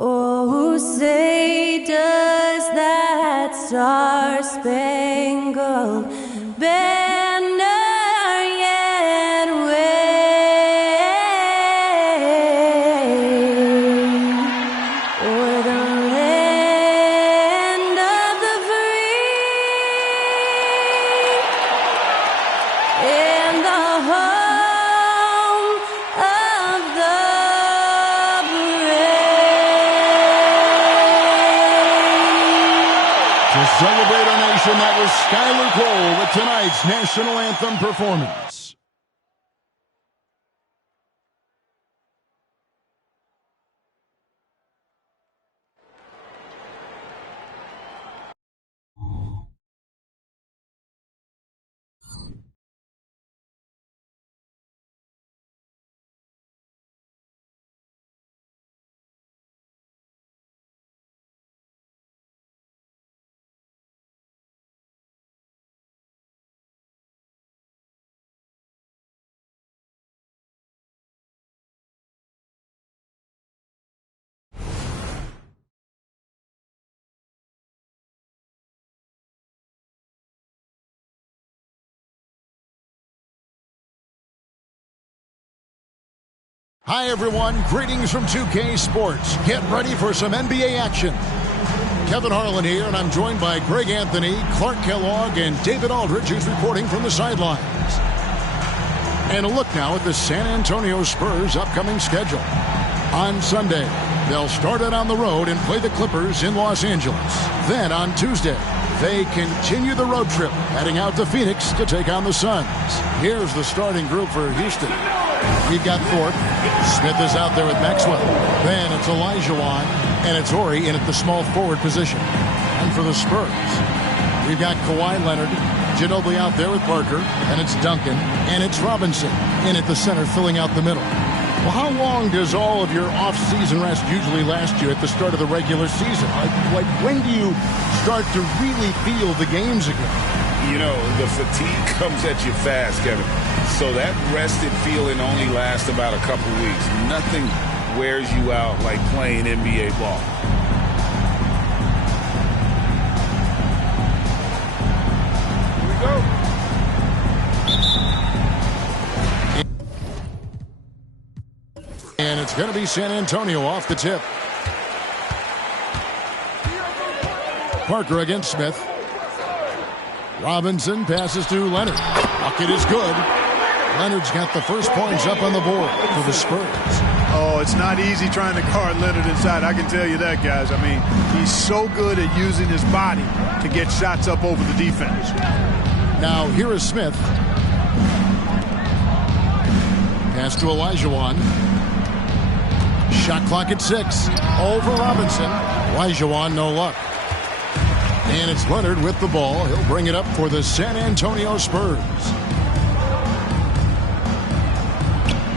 Oh, say does that star-spangled banner yet wave o'er the land of the free and the home of the To celebrate our nation, that was Skylar Cole with tonight's national anthem performance. Hi, everyone. Greetings from 2K Sports. Get ready for some NBA action. Kevin Harlan here, and I'm joined by Greg Anthony, Clark Kellogg, and David Aldridge, who's reporting from the sidelines. And a look now at the San Antonio Spurs' upcoming schedule. On Sunday, they'll start it on the road and play the Clippers in Los Angeles. Then on Tuesday, they continue the road trip, heading out to Phoenix to take on the Suns. Here's the starting group for Houston. We've got Thorpe. Smith is out there with Maxwell. Then it's Olajuwon, and it's Horry in at the small forward position. And for the Spurs, we've got Kawhi Leonard, Ginobili out there with Parker, and it's Duncan, and it's Robinson in at the center filling out the middle. Well, how long does all of your off-season rest usually last you at the start of the regular season? Like when do you start to really feel the games again? You know, the fatigue comes at you fast, Kevin. So that rested feeling only lasts about a couple weeks. Nothing wears you out like playing NBA ball. Here we go. And it's going to be San Antonio off the tip. Parker against Smith. Robinson passes to Leonard. Bucket is good. Leonard's got the first points up on the board for the Spurs. Oh, it's not easy trying to guard Leonard inside. I can tell you that, guys. I mean, he's so good at using his body to get shots up over the defense. Now, here is Smith. Pass to Olajuwon. Shot clock at 6. Over Robinson. Olajuwon, no luck. And it's Leonard with the ball. He'll bring it up for the San Antonio Spurs.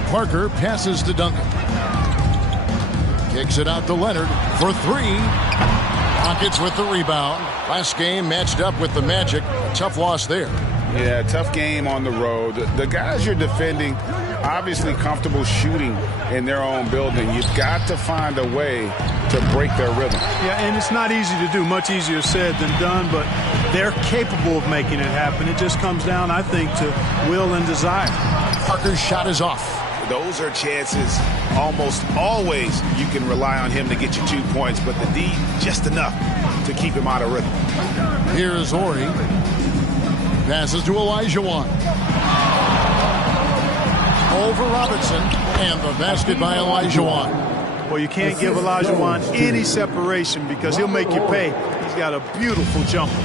Parker passes to Duncan. Kicks it out to Leonard for 3. Rockets with the rebound. Last game matched up with the Magic. A tough loss there. Yeah, tough game on the road. The guys you're defending, obviously comfortable shooting in their own building. You've got to find a way to break their rhythm. Yeah, and it's not easy to do. Much easier said than done, but they're capable of making it happen. It just comes down, I think, to will and desire. Parker's shot is off. Those are chances almost always you can rely on him to get you 2 points, but the D, just enough to keep him out of rhythm. Here is Horry. Passes to Olajuwon. Over Robinson, and the basket by Olajuwon. Well, you can't give Olajuwon any separation because he'll make you pay. He's got a beautiful jumper.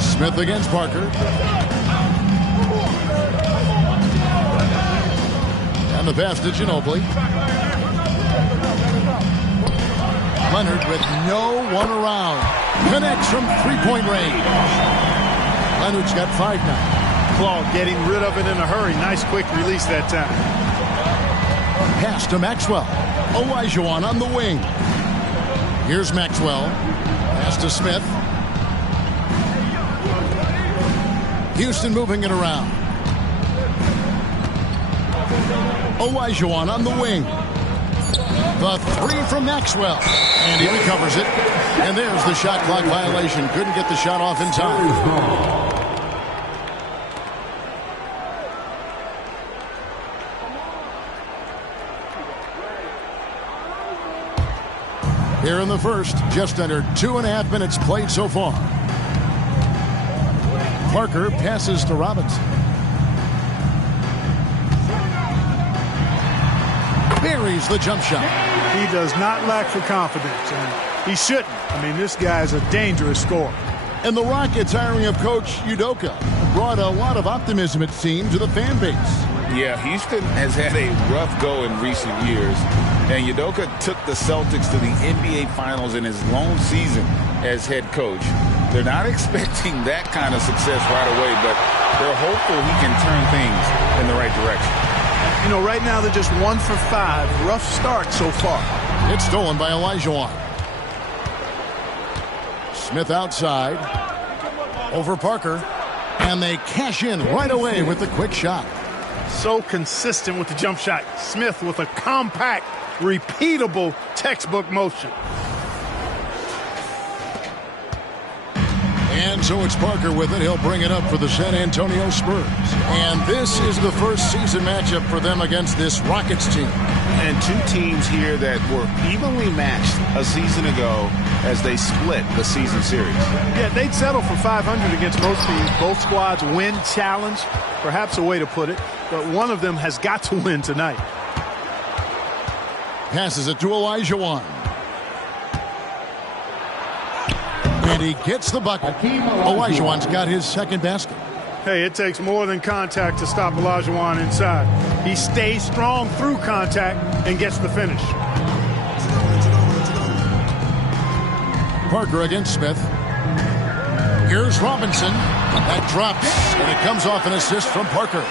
Smith against Parker. And the pass to Ginobili. Leonard with no one around. Connects from three-point range. Leonard's got 5 now. Claw getting rid of it in a hurry. Nice quick release that time. Pass to Maxwell. Olajuwon on the wing. Here's Maxwell. Pass to Smith. Houston moving it around. Olajuwon on the wing. The three from Maxwell. And he recovers it. And there's the shot clock violation. Couldn't get the shot off in time. Here in the first, just under 2.5 minutes played so far. Parker passes to Robinson. Buries the jump shot. He does not lack for confidence, and he shouldn't. I mean, this guy is a dangerous scorer. And the Rockets hiring of Coach Udoka brought a lot of optimism, it seemed, to the fan base. Yeah, Houston has had a rough go in recent years, and Udoka took the Celtics to the NBA Finals in his lone season as head coach. They're not expecting that kind of success right away, but they're hopeful he can turn things in the right direction. You know, right now they're just 1 for 5. Rough start so far. It's stolen by Olajuwon. Smith outside. Over Parker. And they cash in right away with the quick shot. So consistent with the jump shot. Smith with a compact, repeatable textbook motion. And so it's Parker with it. He'll bring it up for the San Antonio Spurs. And this is the first season matchup for them against this Rockets team. And two teams here that were evenly matched a season ago as they split the season series. Yeah, they'd settle for 500 against most teams. Both squads win challenge, perhaps a way to put it. But one of them has got to win tonight. Passes it to Olajuwon. And he gets the bucket. Olajuwon's got his second basket. Hey, it takes more than contact to stop Olajuwon inside. He stays strong through contact and gets the finish. Parker against Smith. Here's Robinson. That drops, and it comes off an assist from Parker.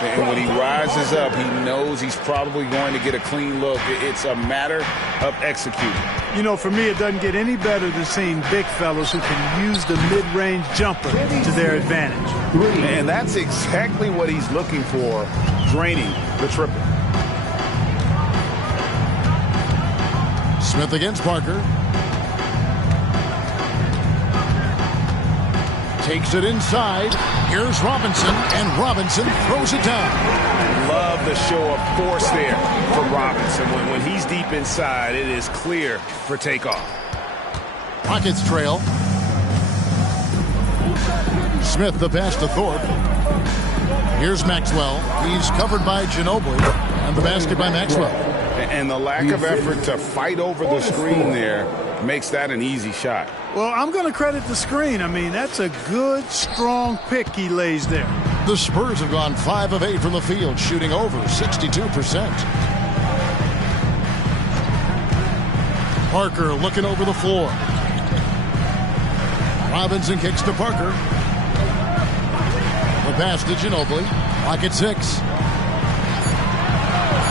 And when he rises up, he knows he's probably going to get a clean look. It's a matter of executing. You know, for me, it doesn't get any better than seeing big fellas who can use the mid-range jumper to their advantage. And that's exactly what he's looking for, draining the triple. Smith against Parker. Takes it inside. Here's Robinson, and Robinson throws it down. Love the show of force there for Robinson. When he's deep inside, it is clear for takeoff. Rockets trail. Smith the pass to Thorpe. Here's Maxwell. He's covered by Ginobili, and the basket by Maxwell. And the lack of effort to fight over the screen there makes that an easy shot. Well, I'm going to credit the screen. I mean, that's a good, strong pick he lays there. The Spurs have gone 5 of 8 from the field, shooting over 62%. Parker looking over the floor. Robinson kicks to Parker. The pass to Ginobili. Pocket 6.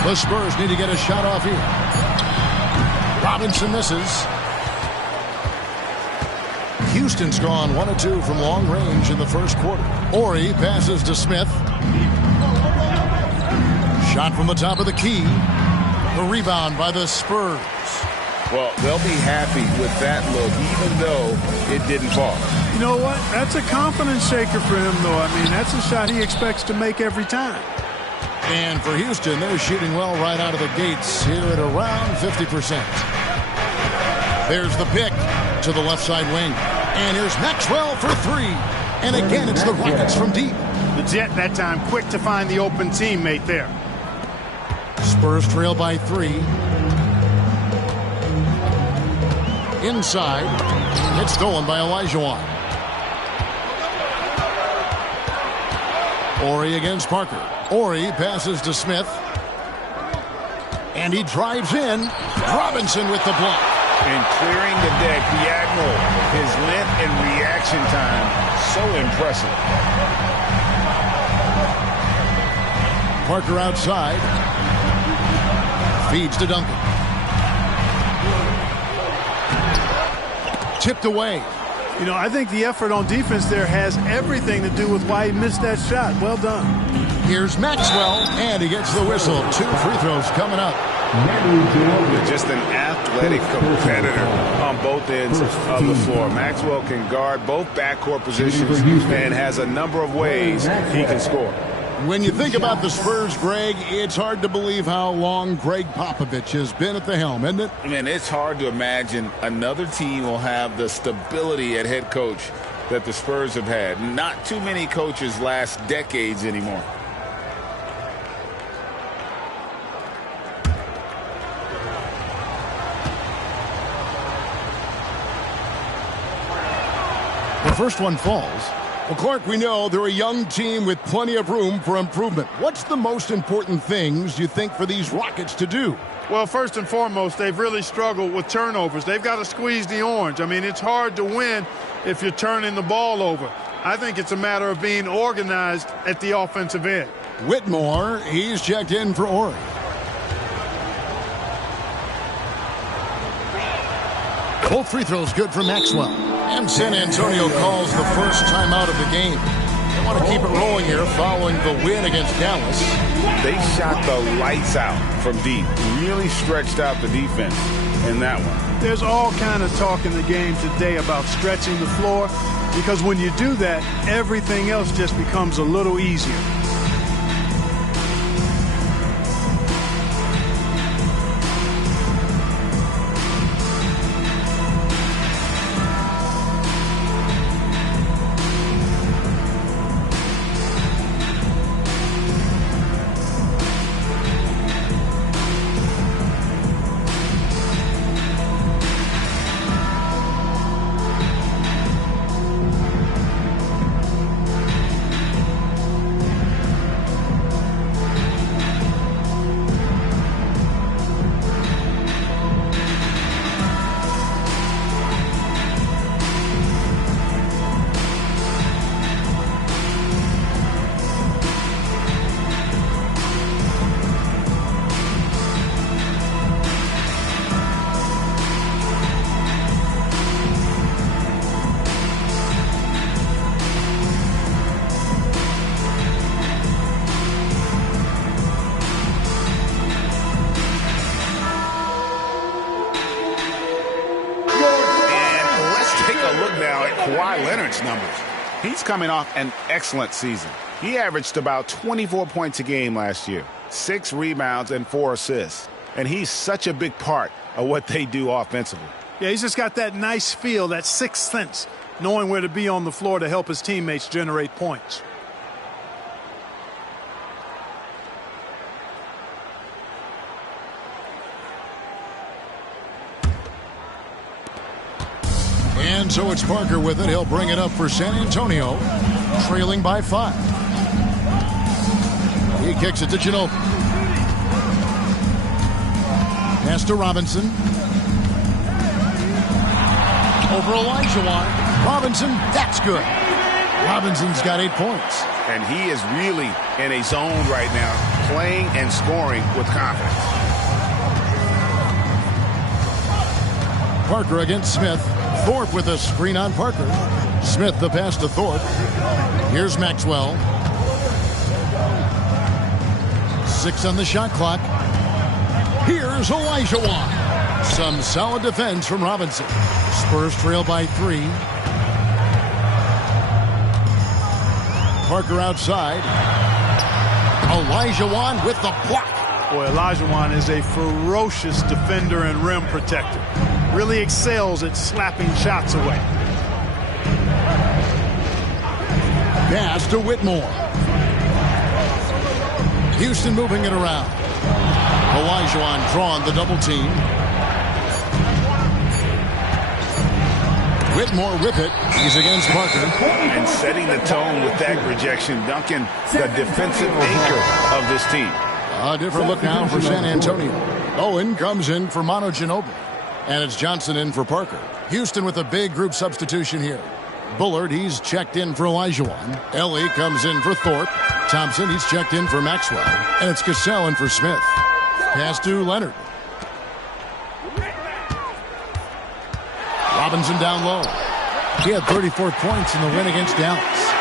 The Spurs need to get a shot off here. Robinson misses. Houston's gone 1 of 2 from long range in the first quarter. Ori passes to Smith. Shot from the top of the key. The rebound by the Spurs. Well, they'll be happy with that look, even though it didn't fall. You know what? That's a confidence shaker for him, though. I mean, that's a shot he expects to make every time. And for Houston, they're shooting well right out of the gates here at around 50%. There's the pick to the left side wing. And here's Maxwell for 3. And again, it's the Rockets from deep. The Jet that time quick to find the open teammate there. Spurs trail by 3. Inside. It's stolen by Olajuwon. Ori against Parker. Ori passes to Smith. And he drives in. Robinson with the block. And clearing the deck, the Admiral, his length and reaction time, so impressive. Parker outside. Feeds to Duncan. Tipped away. You know, I think the effort on defense there has everything to do with why he missed that shot. Well done. Here's Maxwell, and he gets the whistle. 2 free throws coming up. Just an athletic competitor on both ends of the floor. Maxwell can guard both backcourt positions and has a number of ways he can score. When you think about the Spurs, Greg, it's hard to believe how long Greg Popovich has been at the helm, isn't it? I mean, it's hard to imagine another team will have the stability at head coach that the Spurs have had. Not too many coaches last decades anymore. The first one falls. Well, Clark, we know they're a young team with plenty of room for improvement. What's the most important things you think for these Rockets to do? Well, first and foremost, they've really struggled with turnovers. They've got to squeeze the orange. I mean, it's hard to win if you're turning the ball over. I think it's a matter of being organized at the offensive end. Whitmore, he's checked in for Ori. Both free throws good for Maxwell. And San Antonio calls the first timeout of the game. They want to keep it rolling here following the win against Dallas. They shot the lights out from deep. Really stretched out the defense in that one. There's all kind of talk in the game today about stretching the floor, because when you do that, everything else just becomes a little easier. Kawhi Leonard's numbers. He's coming off an excellent season. He averaged about 24 points a game last year, 6 rebounds and 4 assists. And he's such a big part of what they do offensively. Yeah, he's just got that nice feel, that sixth sense, knowing where to be on the floor to help his teammates generate points. And so it's Parker with it. He'll bring it up for San Antonio, trailing by 5. He kicks it to Ginobili. Pass to Robinson. Over Elijah. Robinson, that's good. Robinson's got 8 points. And he is really in a zone right now, playing and scoring with confidence. Parker against Smith. Thorpe with a screen on Parker. Smith the pass to Thorpe. Here's Maxwell. 6 on the shot clock. Here's Elijah. Some solid defense from Robinson. Spurs trail by 3. Parker outside. Elijah with the block. Boy, Elijah is a ferocious defender and rim protector. Really excels at slapping shots away. Pass to Whitmore. Houston moving it around. Elijah drawn the double team. Whitmore with it. He's against Parker. And setting the tone with that rejection, Duncan, the defensive anchor of this team. A different look now for San Antonio. Owen comes in for Manu Ginobili. And it's Johnson in for Parker. Houston with a big group substitution here. Bullard, he's checked in for Elijah. Ellie comes in for Thorpe. Thompson, he's checked in for Maxwell. And it's Cassell in for Smith. Pass to Leonard. Robinson down low. He had 34 points in the win against Dallas.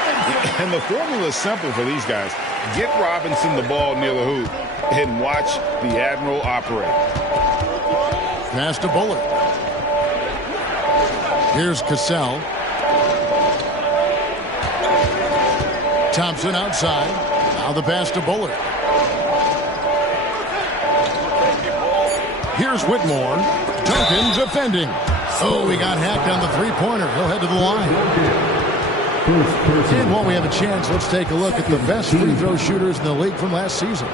And the formula is simple for these guys. Get Robinson the ball near the hoop and watch the Admiral operate. Pass to Bullard. Here's Cassell. Thompson outside. Now the pass to Bullard. Here's Whitmore. Duncan defending. Oh, he got hacked on the three-pointer. He'll head to the line. And while we have a chance, let's take a look at the best free throw shooters in the league from last season.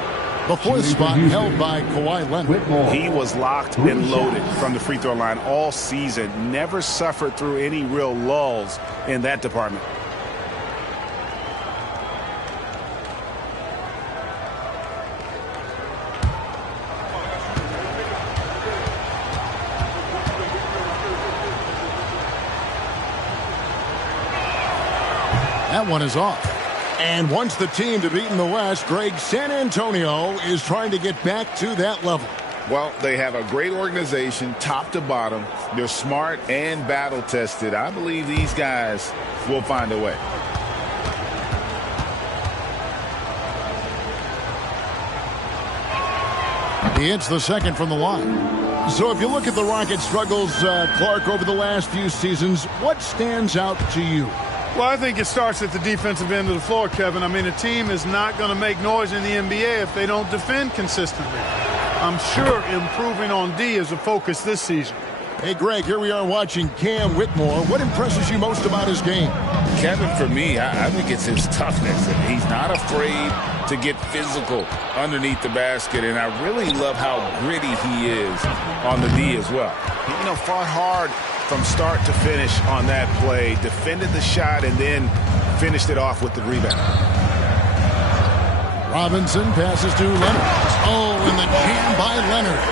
The fourth spot held by Kawhi Leonard. He was locked and loaded from the free throw line all season. Never suffered through any real lulls in that department. That one is off. And once the team to beat in the West, Greg, San Antonio is trying to get back to that level. Well, they have a great organization, top to bottom. They're smart and battle-tested. I believe these guys will find a way. He hits the second from the line. So if you look at the Rockets' struggles, Clark, over the last few seasons, what stands out to you? Well, I think it starts at the defensive end of the floor, Kevin. I mean, a team is not going to make noise in the NBA if they don't defend consistently. I'm sure improving on D is a focus this season. Hey, Greg, here we are watching Cam Whitmore. What impresses you most about his game? Kevin, for me, I think it's his toughness. He's not afraid to get physical underneath the basket, and I really love how gritty he is on the D as well. You know, fought hard from start to finish on that play, defended the shot, and then finished it off with the rebound. Robinson passes to Leonard. Oh, and the jam by Leonard.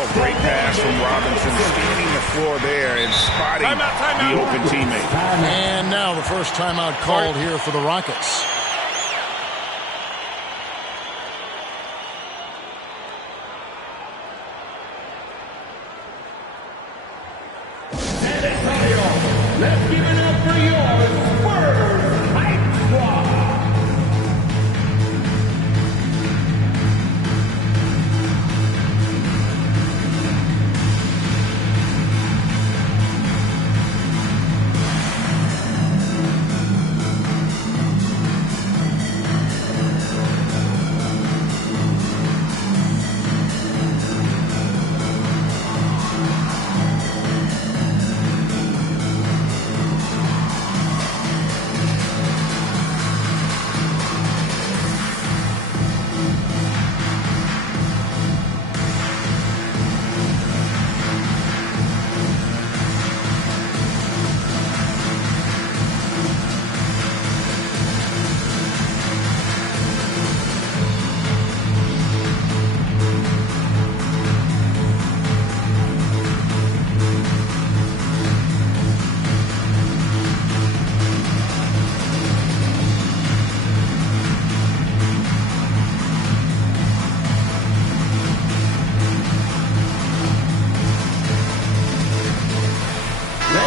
Oh, great pass from Robinson, scanning the floor there and spotting the open teammate. And now the first timeout called here for the Rockets. Let's give it up for your Spurs Hype Squad.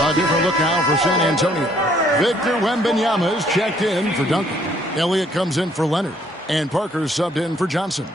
A different look now for San Antonio. Victor Wembanyama is checked in for Duncan. Elliott comes in for Leonard. And Parker subbed in for Johnson.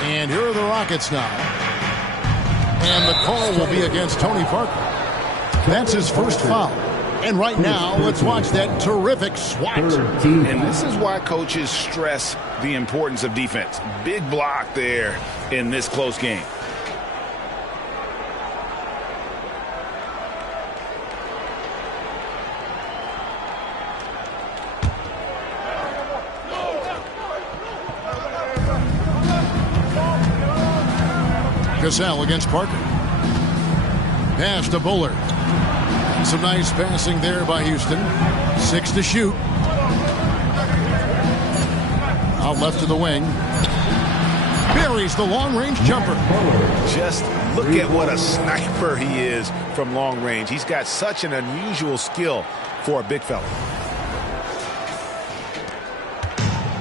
And here are the Rockets now. And the call will be against Tony Parker. That's his first foul. And right now, let's watch that terrific swat. And this is why coaches stress the importance of defense. Big block there in this close game. Cassell against Parker. Pass to Bullard. Some nice passing there by Houston. 6 to shoot. Out left to the wing. buries the long-range jumper. Just look at what a sniper he is from long range. He's got such an unusual skill for a big fella.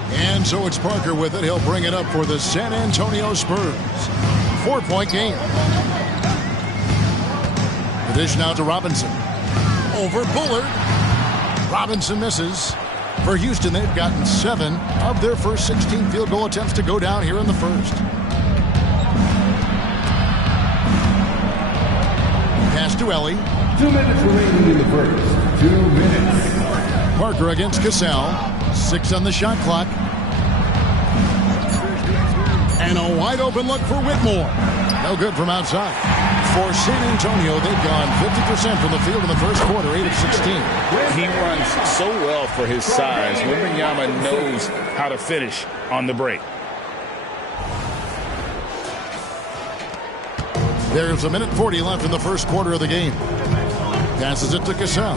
And so it's Parker with it. He'll bring it up for the San Antonio Spurs. 4-point game. The dish now to Robinson. Over Bullard. Robinson misses. For Houston, they've gotten 7 of their first 16 field goal attempts to go down here in the first. Pass to Ellie. 2 minutes remaining in the first. 2 minutes. Parker against Cassell. 6 on the shot clock. And a wide open look for Whitmore. No good from outside. For San Antonio, they've gone 50% from the field in the first quarter, 8 of 16. He runs so well for his size. Wembanyama knows how to finish on the break. There's a minute 40 left in the first quarter of the game. Passes it to Cassell.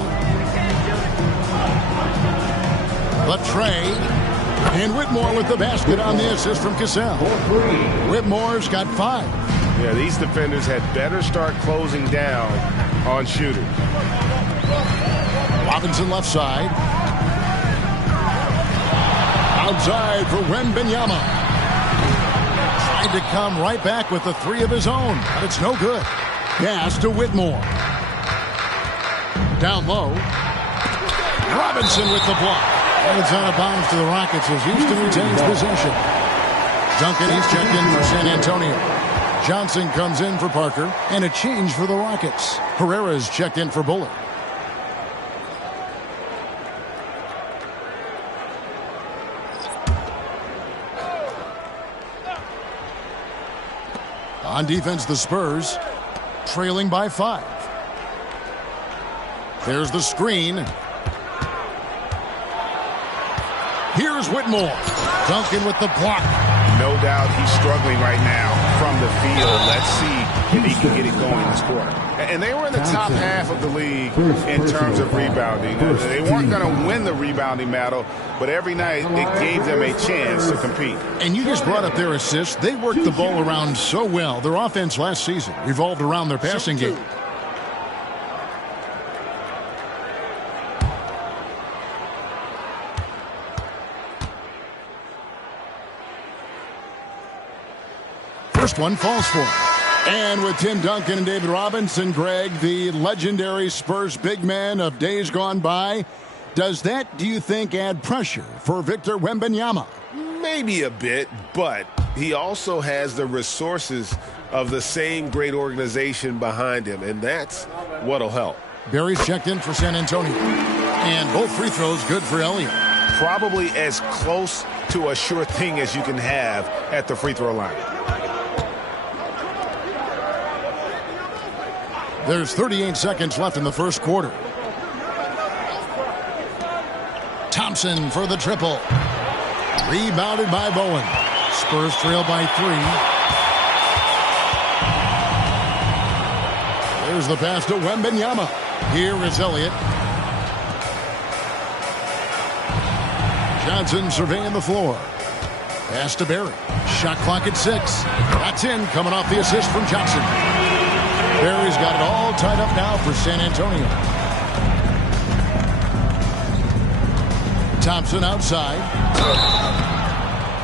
But Trey. And Whitmore with the basket on the assist from Cassell. Whitmore's got 5. Yeah, these defenders had better start closing down on shooters. Robinson left side. Outside for Wembanyama. Tried to come right back with the 3 of his own, but it's no good. Pass to Whitmore. Down low. Robinson with the block. And it's out of bounds to the Rockets as Houston retains possession. Duncan, he's checked in for San Antonio. Johnson comes in for Parker, and a change for the Rockets. Herrera's checked in for Bullard. On defense, the Spurs trailing by 5. There's the screen. Here's Whitmore. Duncan with the block. No doubt he's struggling right now from the field. Let's see if he can get it going this quarter. And they were in the top half of the league in terms of rebounding. They weren't going to win the rebounding battle, but every night it gave them a chance to compete. And you just brought up their assists. They worked the ball around so well. Their offense last season revolved around their passing game. First one falls for him. And with Tim Duncan and David Robinson, Greg, the legendary Spurs big man of days gone by, does that, do you think, add pressure for Victor Wembanyama? Maybe a bit, but he also has the resources of the same great organization behind him, and that's what'll help. Barry's checked in for San Antonio. And both free throws good for Elliott. Probably as close to a sure thing as you can have at the free throw line. There's 38 seconds left in the first quarter. Thompson for the triple. Rebounded by Bowen. Spurs trail by 3. There's the pass to Wembanyama. Here is Elliott. Johnson surveying the floor. Pass to Barry. Shot clock at 6. That's in, coming off the assist from Johnson. Barry's got it all tied up now for San Antonio. Thompson outside.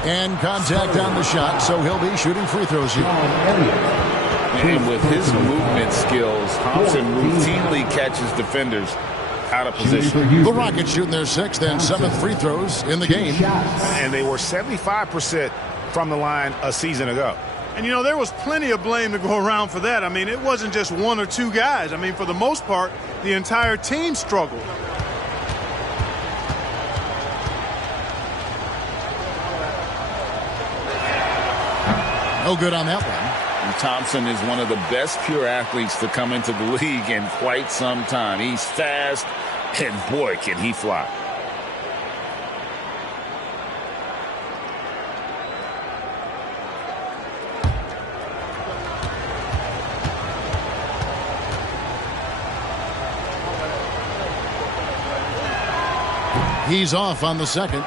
And contact on the shot, so he'll be shooting free throws here. And with his movement skills, Thompson routinely catches defenders out of position. The Rockets shooting their 6th and 7th free throws in the game. And they were 75% from the line a season ago. And, you know, there was plenty of blame to go around for that. I mean, it wasn't just 1 or 2 guys. I mean, for the most part, the entire team struggled. No good on that one. And Thompson is one of the best pure athletes to come into the league in quite some time. He's fast, and boy, can he fly. He's off on the second.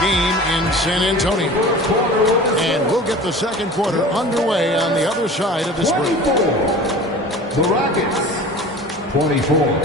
game in San Antonio. And we'll get the second quarter underway on the other side of this break. The Rockets, 24.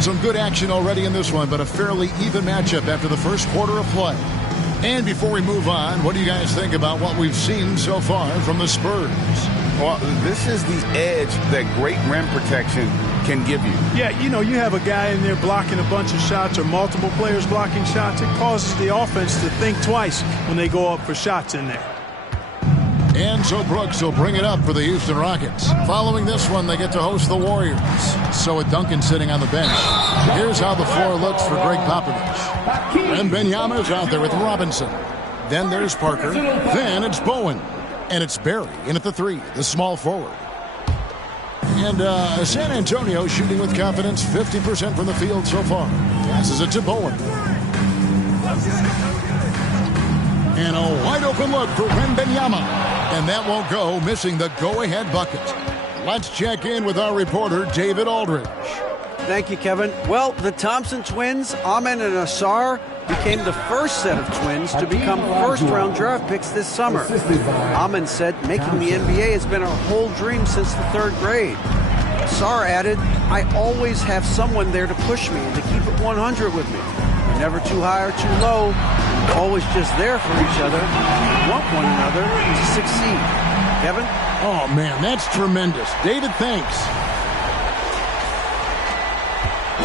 Some good action already in this one, but a fairly even matchup after the first quarter of play. And before we move on, what do you guys think about what we've seen so far from the Spurs? Well, this is the edge that great rim protection can give you. Yeah, you know, you have a guy in there blocking a bunch of shots or multiple players blocking shots. It causes the offense to think twice when they go up for shots in there. And so Brooks will bring it up for the Houston Rockets. Following this one, they get to host the Warriors. So with Duncan sitting on the bench, here's how the floor looks for Greg Popovich. And Benyama's out there with Robinson. Then there's Parker. Then it's Bowen. And it's Barry in at the 3, the small forward. And San Antonio shooting with confidence, 50% from the field so far. Passes it to Bowen. And a wide open look for Wembanyama. And that won't go, missing the go-ahead bucket. Let's check in with our reporter, David Aldridge. Thank you, Kevin. Well, the Thompson twins, Amen and Asar, became the first set of twins to become first-round draft picks this summer. Amen said making the NBA has been a whole dream since the 3rd grade. Asar added, I always have someone there to push me and to keep it 100 with me. We're never too high or too low. We're always just there for each other. We want one another to succeed. Kevin? Oh, man, that's tremendous. David, thanks.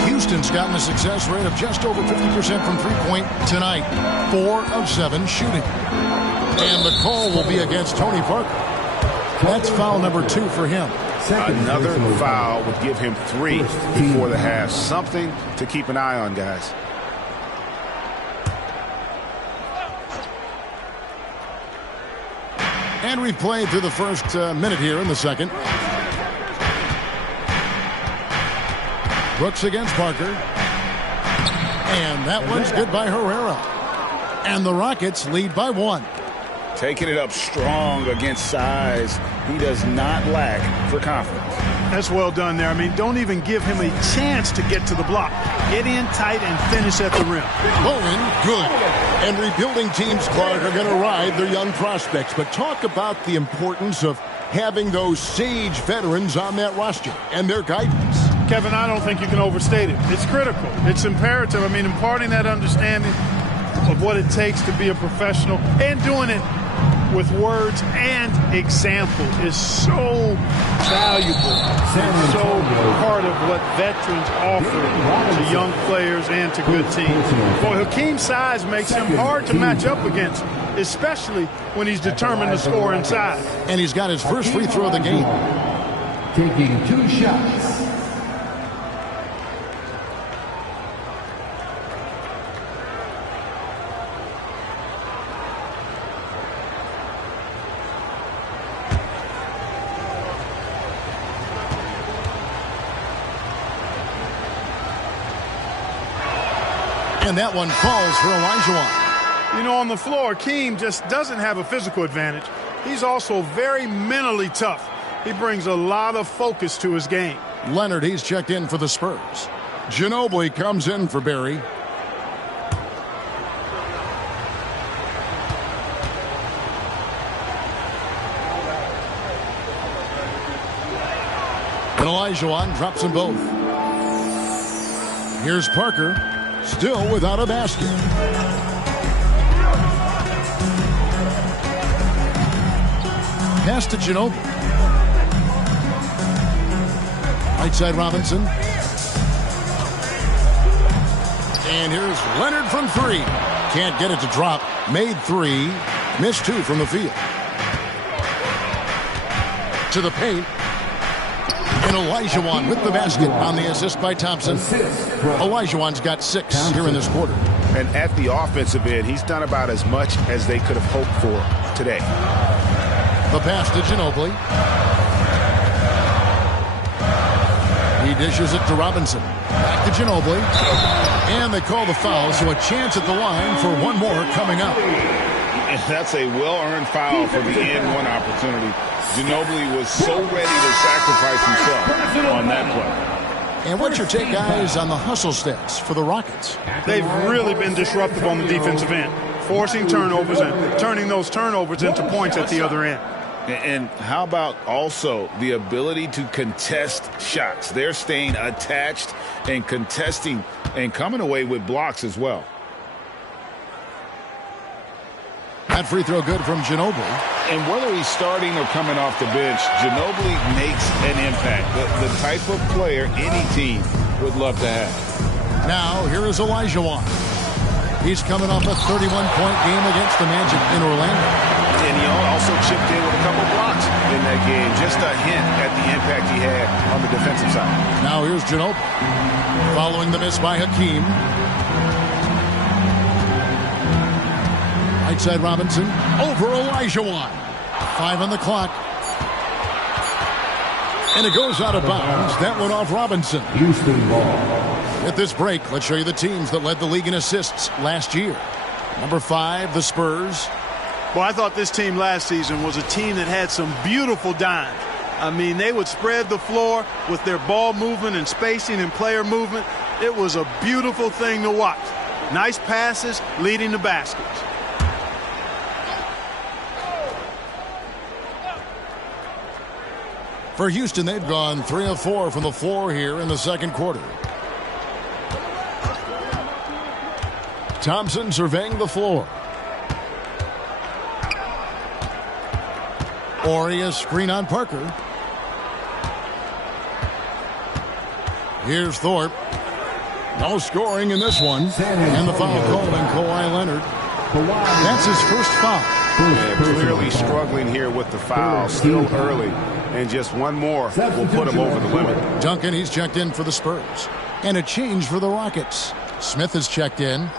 Houston's gotten a success rate of just over 50% from three-point tonight. 4 of 7 shooting. And the call will be against Tony Parker. That's foul number 2 for him. Another foul would give him 3 before the half. Something to keep an eye on, guys. And we've played through the first minute here in the second. Brooks against Parker. And that one's good by Herrera. And the Rockets lead by 1. Taking it up strong against size. He does not lack for confidence. That's well done there. I mean, don't even give him a chance to get to the block. Get in tight and finish at the rim. Bowen, good. And rebuilding teams, Clark, are going to ride their young prospects. But talk about the importance of having those sage veterans on that roster and their guidance. Kevin, I don't think you can overstate it. It's critical. It's imperative. I mean, imparting that understanding of what it takes to be a professional and doing it with words and example is so valuable and so part of what veterans offer to young players and to good teams. Boy, Hakeem's size makes him hard to match up against, especially when he's determined to score inside. And he's got his first free throw of the game. Taking 2 shots. And that one falls for Elijah. You know, on the floor, Hakeem just doesn't have a physical advantage. He's also very mentally tough. He brings a lot of focus to his game. Leonard, he's checked in for the Spurs. Ginobili comes in for Barry. And Elijah drops them both. Here's Parker. Still without a basket. Pass to Ginobili. Right side Robinson. And here's Leonard from 3. Can't get it to drop. Made 3. Missed 2 from the field. To the paint. And Olajuwon with the basket on the assist by Thompson. Olajuwon's got 6 here in this quarter. And at the offensive end, he's done about as much as they could have hoped for today. The pass to Ginobili. He dishes it to Robinson. Back to Ginobili. And they call the foul, so a chance at the line for one more coming up. And that's a well-earned foul for the N1 opportunity. Ginobili was so ready to sacrifice himself on that play. And what's your take, guys, on the hustle stats for the Rockets? They've really been disruptive on the defensive end, forcing turnovers and turning those turnovers into points at the other end. And how about also the ability to contest shots? They're staying attached and contesting and coming away with blocks as well. That free throw good from Ginobili. And whether he's starting or coming off the bench, Ginobili makes an impact. The type of player any team would love to have. Now, here is Olajuwon. He's coming off a 31-point game against the Magic in Orlando. And he also chipped in with a couple blocks in that game. Just a hint at the impact he had on the defensive side. Now here's Ginobili. Following the miss by Hakeem. Right side Robinson. Over Olajuwon. 5 on the clock. And it goes out of bounds. That one off Robinson. Houston ball. At this break, let's show you the teams that led the league in assists last year. Number 5, the Spurs. Well, I thought this team last season was a team that had some beautiful dimes. I mean, they would spread the floor with their ball movement and spacing and player movement. It was a beautiful thing to watch. Nice passes leading to baskets. For Houston, they've gone 3 of 4 from the floor here in the second quarter. Thompson surveying the floor. Ori, a screen on Parker. Here's Thorpe. No scoring in this one. And the foul called on Kawhi Leonard. That's his first foul. Yeah, clearly struggling here with the foul. Still early. And just one more will put him over the limit. Duncan, he's checked in for the Spurs. And a change for the Rockets. Smith has checked in.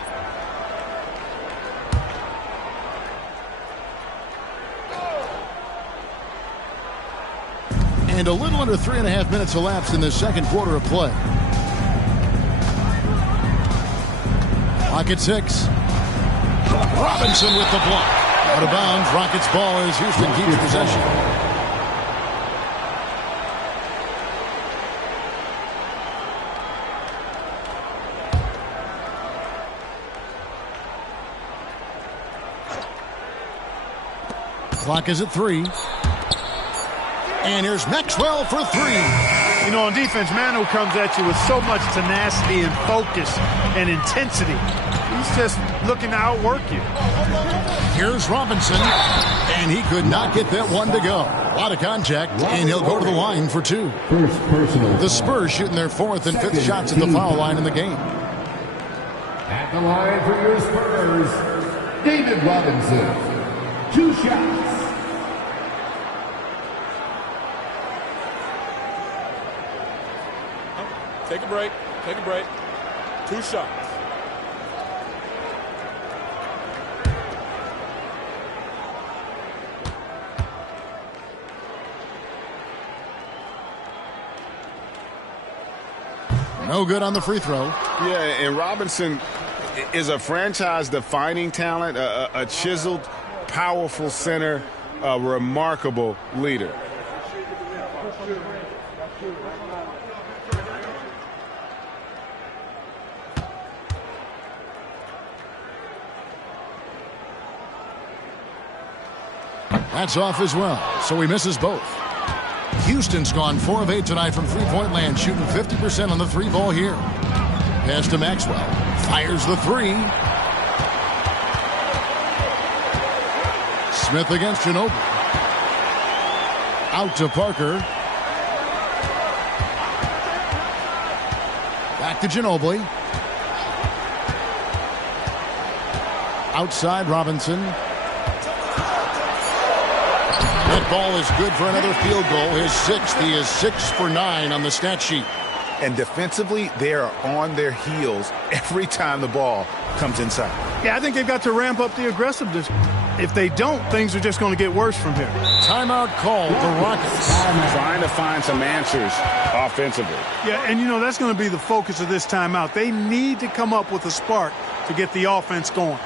And a little under 3.5 minutes elapsed in the second quarter of play. Clock at 6. Robinson with the block. Out of bounds. Rockets ball as Houston keeps possession. Clock is at 3. And here's Maxwell for 3. You know, on defense, man who comes at you with so much tenacity and focus and intensity. He's just looking to outwork you. Here's Robinson. And he could not get that one to go. A lot of contact, and he'll go to the line for 2. First personal. The Spurs shooting their 4th and 5th shots at the foul line in the game. At the line for your Spurs, David Robinson. 2 shots. Take a break. Take a break. 2 shots. No good on the free throw. Yeah, and Robinson is a franchise-defining talent, a chiseled, powerful center, a remarkable leader. That's off as well, so he misses both. Houston's gone 4 of 8 tonight from three-point land, shooting 50% on the 3 ball here. Pass to Maxwell. Fires the 3. Smith against Ginobili. Out to Parker. Back to Ginobili. Outside Robinson. That That ball is good for another field goal. His sixth. He is 6 for 9 on the stat sheet. And defensively, they are on their heels every time the ball comes inside. Yeah, I think they've got to ramp up the aggressiveness. If they don't, things are just going to get worse from here. Timeout called the Rockets. Trying to find some answers offensively. Yeah, and that's going to be the focus of this timeout. They need to come up with a spark to get the offense going.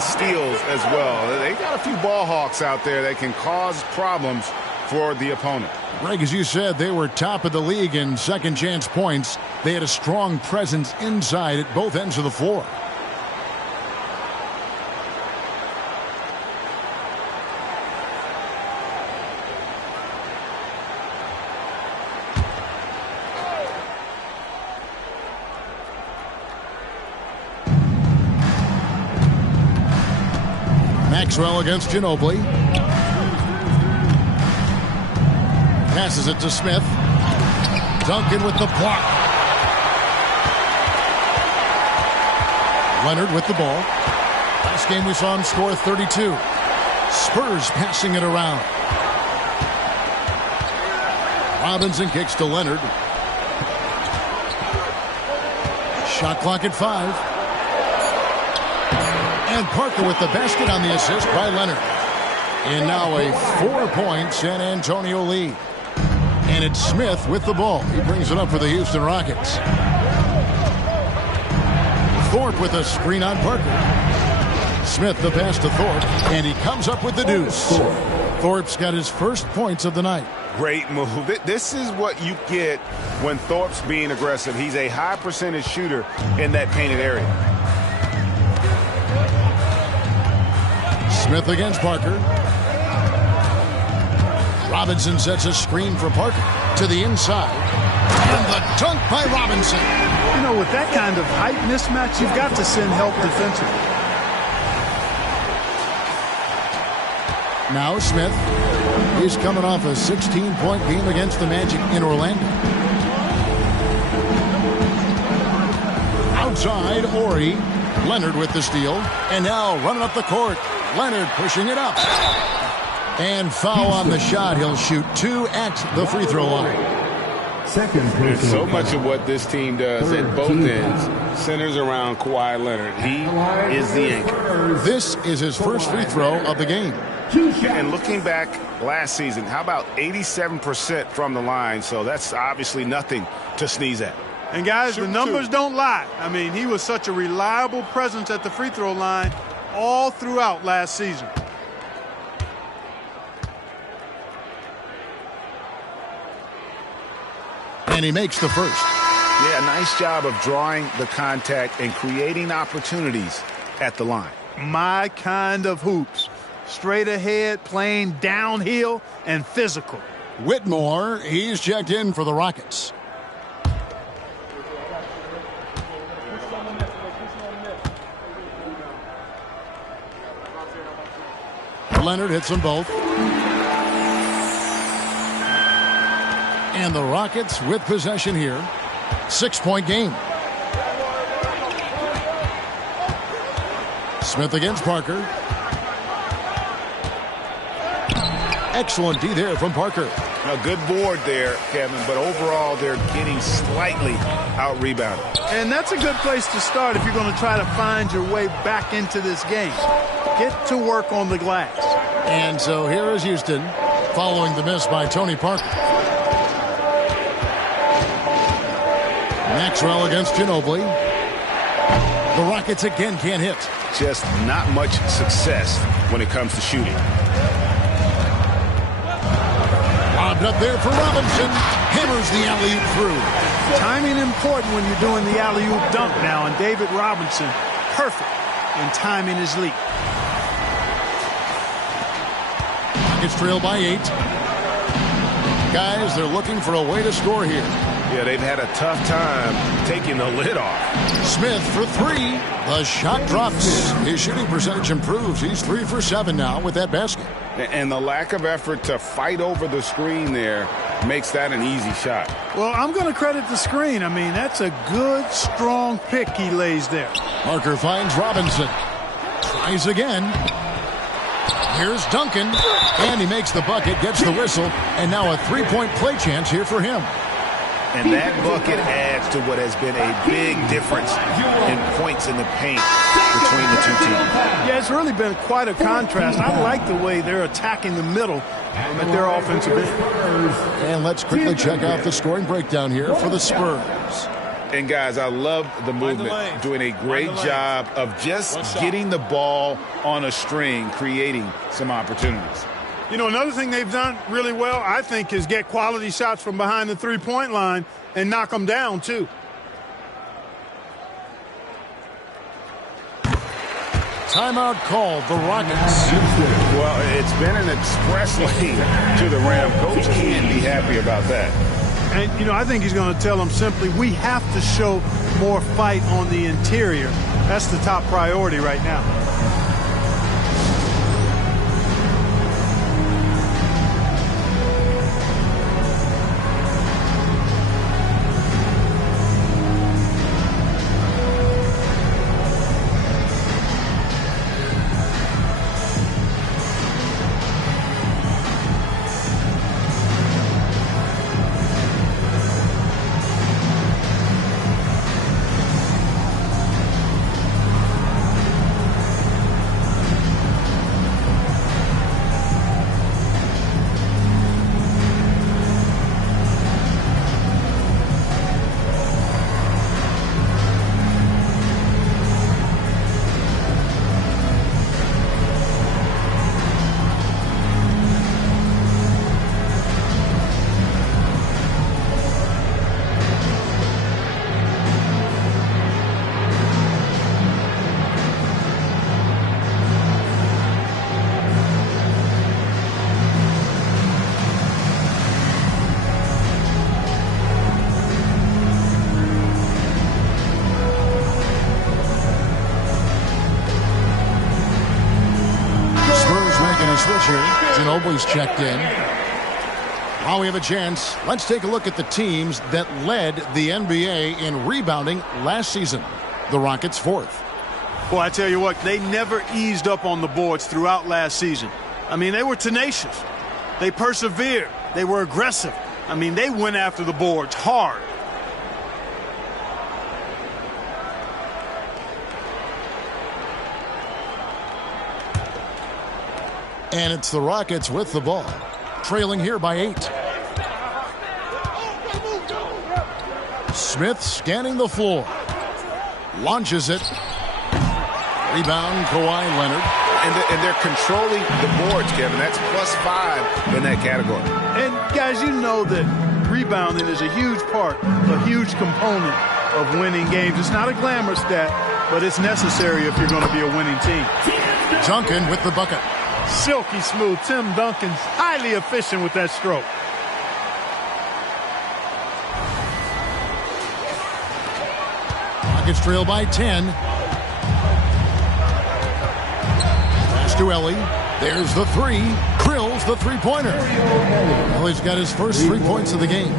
Steals as well. They got a few ball hawks out there that can cause problems for the opponent. Greg, as you said, they were top of the league in second chance points. They had a strong presence inside at both ends of the floor. Maxwell against Ginobili. Passes it to Smith. Duncan with the block. Leonard with the ball. Last game we saw him score 32. Spurs passing it around. Robinson kicks to Leonard. Shot clock at 5. And Parker with the basket on the assist by Leonard. And now a 4-point San Antonio lead. And it's Smith with the ball. He brings it up for the Houston Rockets. Thorpe with a screen on Parker. Smith the pass to Thorpe. And he comes up with the deuce. Thorpe's got his first points of the night. Great move. This is what you get when Thorpe's being aggressive. He's a high percentage shooter in that painted area. Smith against Parker. Robinson sets a screen for Parker to the inside. And the dunk by Robinson. With that kind of height mismatch, you've got to send help defensively. Now Smith. He's coming off a 16-point game against the Magic in Orlando. Outside, Ori. Leonard with the steal. And now running up the court. Leonard pushing it up. And foul on the shot. He'll shoot 2 at the free throw line. And so much of what this team does at both ends centers around Kawhi Leonard. He is the anchor. This is his first free throw of the game. And looking back last season, how about 87% from the line? So that's obviously nothing to sneeze at. And guys, the numbers don't lie. I mean, he was such a reliable presence at the free throw line all throughout last season. And he makes the first. Yeah, nice job of drawing the contact and creating opportunities at the line. My kind of hoops. Straight ahead, playing downhill, and physical. Whitmore, he's checked in for the Rockets. Leonard hits them both. And the Rockets with possession here. 6-point game. Smith against Parker. Excellent D there from Parker. A good board there, Kevin, but overall they're getting slightly out-rebounded. And that's a good place to start if you're going to try to find your way back into this game. Get to work on the glass. And so here is Houston following the miss by Tony Parker. Maxwell against Ginobili. The Rockets again can't hit. Just not much success when it comes to shooting. Lobbed up there for Robinson. Hammers the alley-oop through. Timing important when you're doing the alley-oop dunk now, and David Robinson, perfect in timing his leap. Rockets trail by 8. Guys, they're looking for a way to score here. Yeah, they've had a tough time taking the lid off. Smith for 3. The shot drops. His shooting percentage improves. He's 3 for 7 now with that basket. And the lack of effort to fight over the screen there makes that an easy shot. Well, I'm going to credit the screen. I mean, that's a good, strong pick he lays there. Parker finds Robinson. Tries again. Here's Duncan. And he makes the bucket, gets the whistle, and now a 3-point play chance here for him. And that bucket adds to what has been a big difference in points in the paint between the two teams. Yeah, it's really been quite a contrast. I like the way they're attacking the middle at their offensive end. And let's quickly check out the scoring breakdown here for the Spurs. And, guys, I love the movement, doing a great job of just getting the ball on a string, creating some opportunities. You know, another thing they've done really well, I think, is get quality shots from behind the three-point line and knock them down, too. Timeout called, the Rockets. Well, it's been an express lane to the rim. Coach can't be happy about that. And, you know, I think he's going to tell them simply, we have to show more fight on the interior. That's the top priority right now. Ginobili's checked in. While we have a chance, let's take a look at the teams that led the NBA in rebounding last season. The Rockets 4th. Well, I tell you what, they never eased up on the boards throughout last season. I mean, they were tenacious. They persevered. They were aggressive. I mean, they went after the boards hard. And it's the Rockets with the ball, trailing here by 8. Smith scanning the floor. Launches it. Rebound, Kawhi Leonard. And they're controlling the boards, Kevin. That's +5 in that category. And, guys, you know that rebounding is a huge part, a huge component of winning games. It's not a glamour stat, but it's necessary if you're going to be a winning team. Duncan with the bucket. Silky smooth. Tim Duncan's highly efficient with that stroke. Rockets trail by 10. Pass to Ellie. There's the 3. Drills the three-pointer. Ellie's got his first 3 points of the game.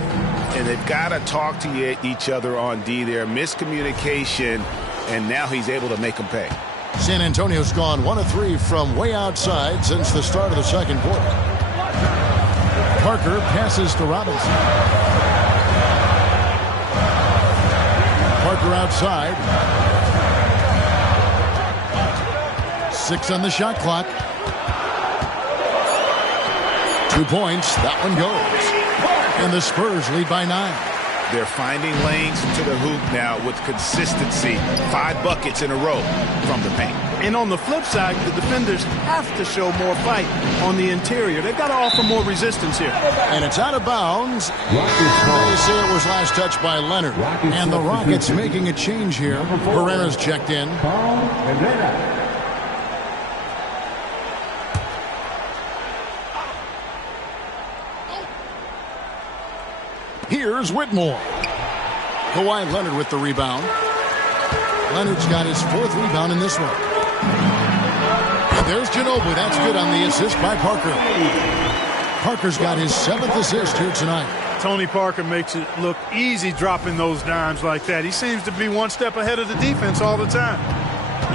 And they've got to talk to each other on D there. Miscommunication, and now he's able to make them pay. San Antonio's gone 1 of 3 from way outside since the start of the second quarter. Parker passes to Robinson. Parker outside. 6 on the shot clock. 2 points. That one goes. And the Spurs lead by 9. They're finding lanes to the hoop now with consistency. 5 buckets in a row from the paint. And on the flip side, the defenders have to show more fight on the interior. They've got to offer more resistance here. And it's out of bounds. They say it was last touched by Leonard. And the Rockets making a change here. Herrera's checked in. Here's Whitmore. Kawhi Leonard with the rebound. Leonard's got his 4th rebound in this one. And there's Ginobili. That's good on the assist by Parker. Parker's got his 7th assist here tonight. Tony Parker makes it look easy dropping those dimes like that. He seems to be one step ahead of the defense all the time.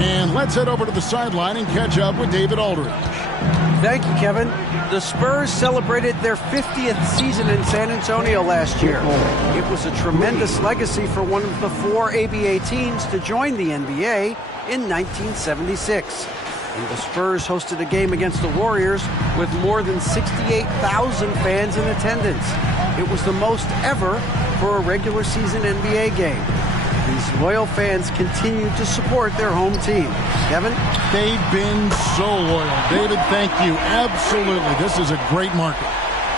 And let's head over to the sideline and catch up with David Aldridge. Thank you, Kevin. The Spurs celebrated their 50th season in San Antonio last year. It was a tremendous legacy for one of the 4 ABA teams to join the NBA in 1976. And the Spurs hosted a game against the Warriors with more than 68,000 fans in attendance. It was the most ever for a regular season NBA game. These loyal fans continue to support their home team. Kevin? They've been so loyal. David, thank you. Absolutely. This is a great market.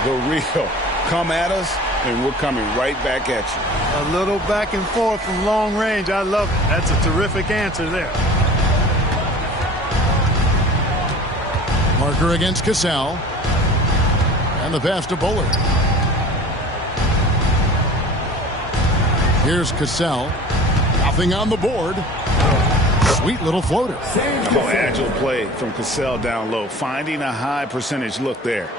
The real. Come at us, and we're coming right back at you. A little back and forth from long range. I love it. That's a terrific answer there. Parker against Cassell. And the pass to Bullard. Here's Cassell. Nothing on the board. Sweet little floater. Oh, agile play from Cassell down low. Finding a high percentage look there.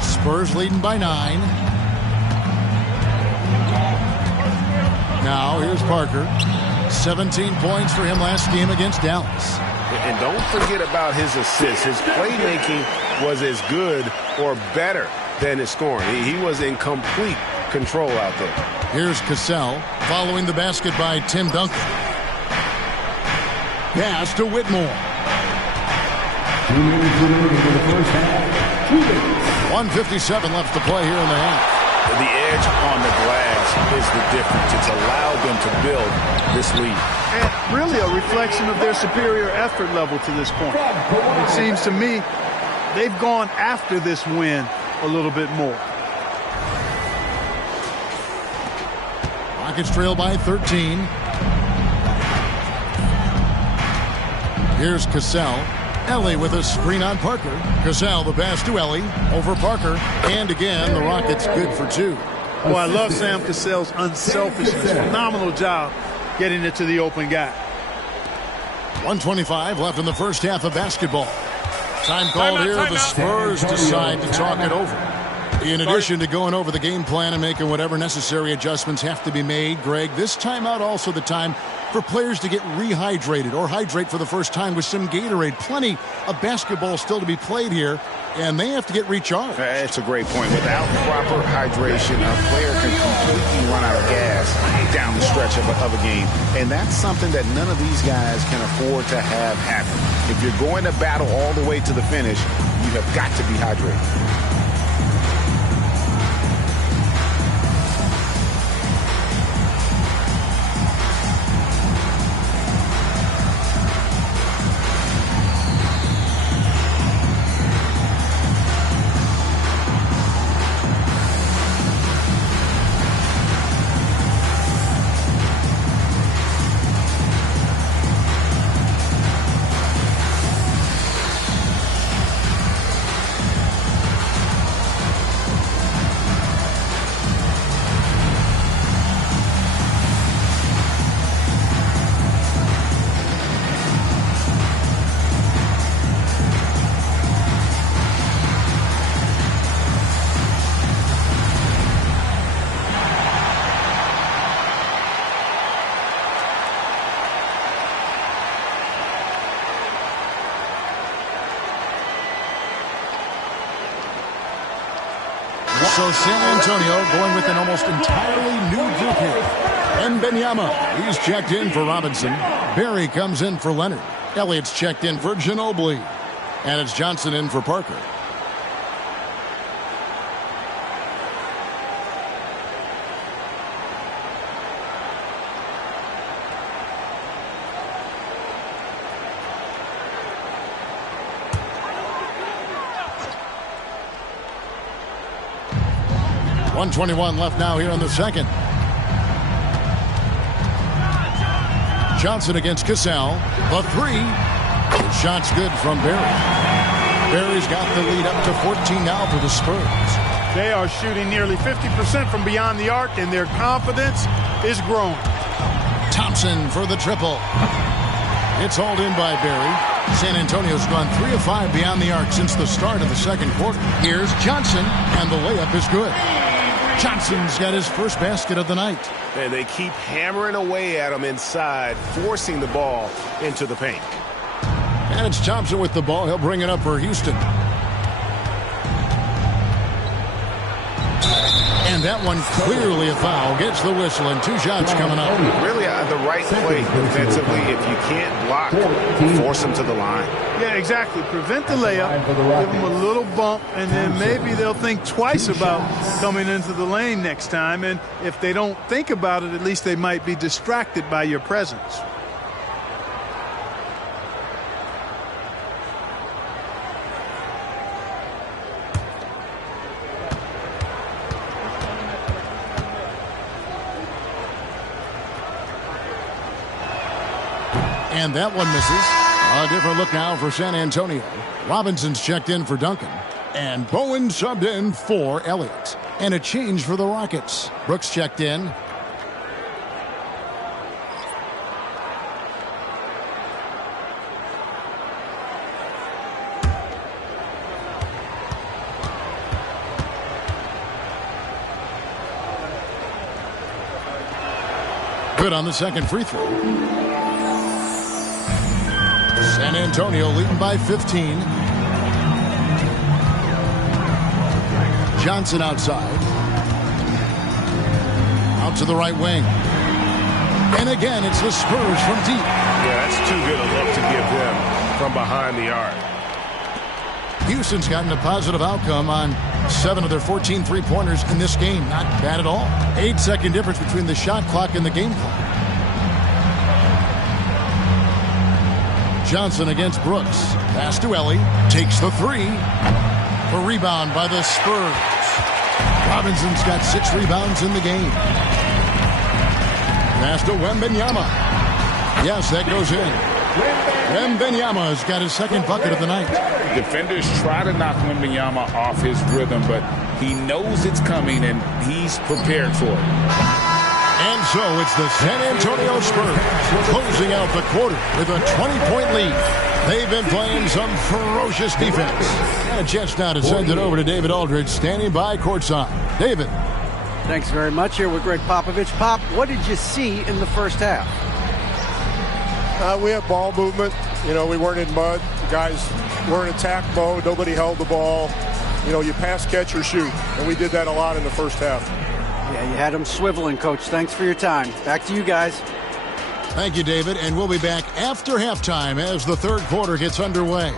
Spurs leading by 9. Now here's Parker. 17 points for him last game against Dallas. And don't forget about his assists. His playmaking was as good or better than his scoring. He was in complete control out there. Here's Cassell following the basket by Tim Duncan. Pass to Whitmore. 1:57 left to play here in the half. The edge on the glass is the difference. It's allowed them to build this lead. And really a reflection of their superior effort level to this point. It seems to me they've gone after this win a little bit more. Rockets trail by 13. Here's Cassell. Ellie with a screen on Parker. Cassell the pass to Ellie. Over Parker. And again, the Rockets good for 2. Oh, I love Sam Cassell's unselfishness. Phenomenal job getting it to the open guy. 1:25 left in the first half of basketball. Time called here. The Spurs decide to talk it over. In addition to going over the game plan and making whatever necessary adjustments have to be made, Greg, this timeout also the time for players to get rehydrated or hydrate for the first time with some Gatorade. Plenty of basketball still to be played here, and they have to get recharged. That's a great point. Without proper hydration, a player can completely run out of gas down the stretch of a game. And that's something that none of these guys can afford to have happen. If you're going to battle all the way to the finish, you have got to be hydrated. So San Antonio going with an almost entirely new group here. Wembanyama, he's checked in for Robinson. Berry comes in for Leonard. Elliott's checked in for Ginobili. And it's Johnson in for Parker. .121 left now here in the second. Johnson against Cassell. The three. The shot's good from Berry. Berry's got the lead up to 14 now for the Spurs. They are shooting nearly 50% from beyond the arc, and their confidence is growing. Thompson for the triple. It's hauled in by Berry. San Antonio's gone 3 of 5 beyond the arc since the start of the second quarter. Here's Johnson, and the layup is good. Johnson's got his first basket of the night. And they keep hammering away at him inside, forcing the ball into the paint. And it's Thompson with the ball. He'll bring it up for Houston. And that one clearly a foul. Gets the whistle, and 2 shots coming up. Really the right play defensively. If you can't block, force them to the line. Yeah, exactly. Prevent the layup, give them a little bump, and then maybe they'll think twice about coming into the lane next time. And if they don't think about it, at least they might be distracted by your presence. And that one misses. A different look now for San Antonio. Robinson's checked in for Duncan. And Bowen subbed in for Elliott. And a change for the Rockets. Brooks checked in. Good on the second free throw. San Antonio leading by 15. Johnson outside. Out to the right wing. And again, it's the Spurs from deep. Yeah, that's too good a look to give them from behind the arc. Houston's gotten a positive outcome on 7 of their 14 three-pointers in this game. Not bad at all. 8-second difference between the shot clock and the game clock. Johnson against Brooks. Pass to Ellie. Takes the three. A rebound by the Spurs. Robinson's got 6 rebounds in the game. Pass to Wembanyama. Yes, that goes in. Wembanyama's got his second bucket of the night. Defenders try to knock Wembanyama off his rhythm, but he knows it's coming and he's prepared for it. And so it's the San Antonio Spurs closing out the quarter with a 20-point lead. They've been playing some ferocious defense. And a chance now to send it over to David Aldridge, standing by courtside. David. Thanks very much. Here with Greg Popovich. Pop, what did you see in the first half? We had ball movement. You know, we weren't in mud. The guys were in attack mode. Nobody held the ball. You know, you pass, catch, or shoot. And we did that a lot in the first half. Yeah, you had them swiveling, Coach. Thanks for your time. Back to you guys. Thank you, David. And we'll be back after halftime as the third quarter gets underway.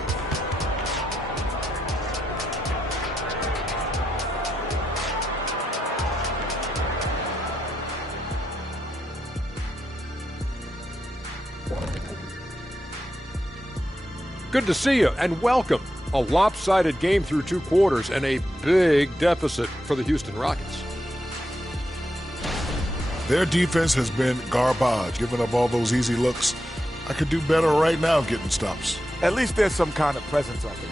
Good to see you and welcome. A lopsided game through 2 quarters and a big deficit for the Houston Rockets. Their defense has been garbage, giving up all those easy looks. I could do better right now getting stops. At least there's some kind of presence on the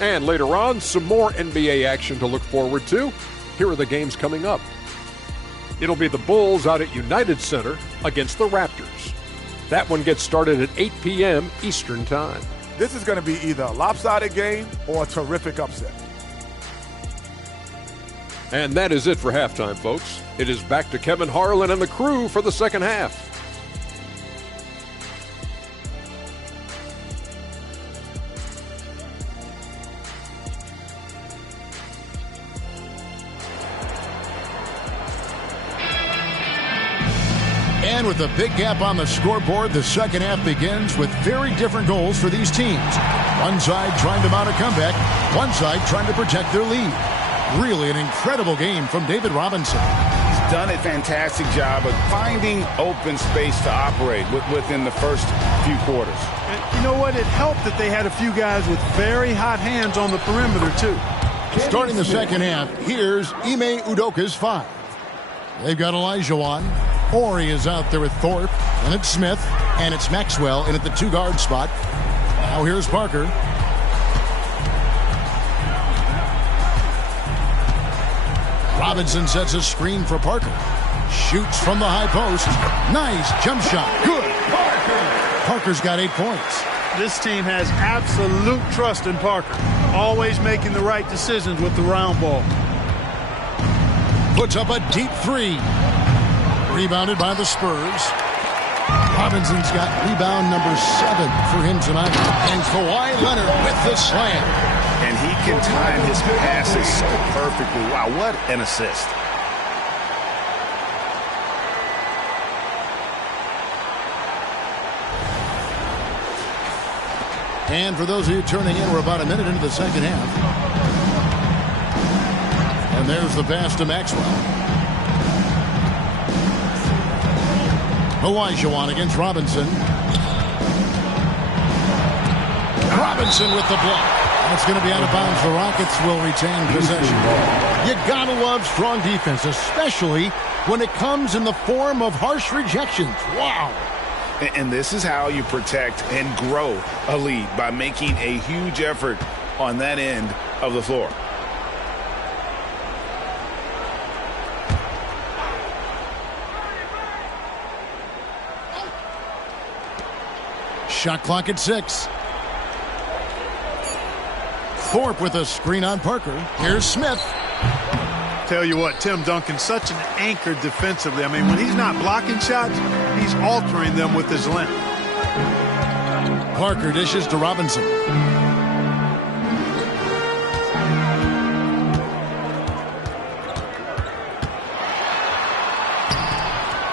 rim. And later on, some more NBA action to look forward to. Here are the games coming up. It'll be the Bulls out at United Center against the Raptors. That one gets started at 8 p.m. Eastern Time. This is going to be either a lopsided game or a terrific upset. And that is it for halftime, folks. It is back to Kevin Harlan and the crew for the second half. And with a big gap on the scoreboard, the second half begins with very different goals for these teams. One side trying to mount a comeback, one side trying to protect their lead. Really an incredible game from David Robinson. He's done a fantastic job of finding open space to operate within the first few quarters. And you know what? It helped that they had a few guys with very hot hands on the perimeter, too. Starting the second half, here's Ime Udoka's 5. They've got Olajuwon. Ori is out there with Thorpe, and it's Smith, and it's Maxwell in at the 2-guard spot. Now here's Parker. Robinson sets a screen for Parker. Shoots from the high post. Nice jump shot. Good. Parker's got 8 points. This team has absolute trust in Parker. Always making the right decisions with the round ball. Puts up a deep 3. Rebounded by the Spurs. Robinson's got rebound number 7 for him tonight. And Kawhi Leonard with the slam. And he can time his passes so perfectly. Wow, what an assist. And for those of you turning in, we're about a minute into the second half. And there's the pass to Maxwell. Olajuwon against Robinson. Robinson with the block. And it's going to be out of bounds. The Rockets will retain possession. You gotta love strong defense, especially when it comes in the form of harsh rejections. Wow. And this is how you protect and grow a lead, by making a huge effort on that end of the floor. Shot clock at 6. Thorpe with a screen on Parker. Here's Smith. Tell you what, Tim Duncan's such an anchor defensively. I mean, when he's not blocking shots, he's altering them with his length. Parker dishes to Robinson.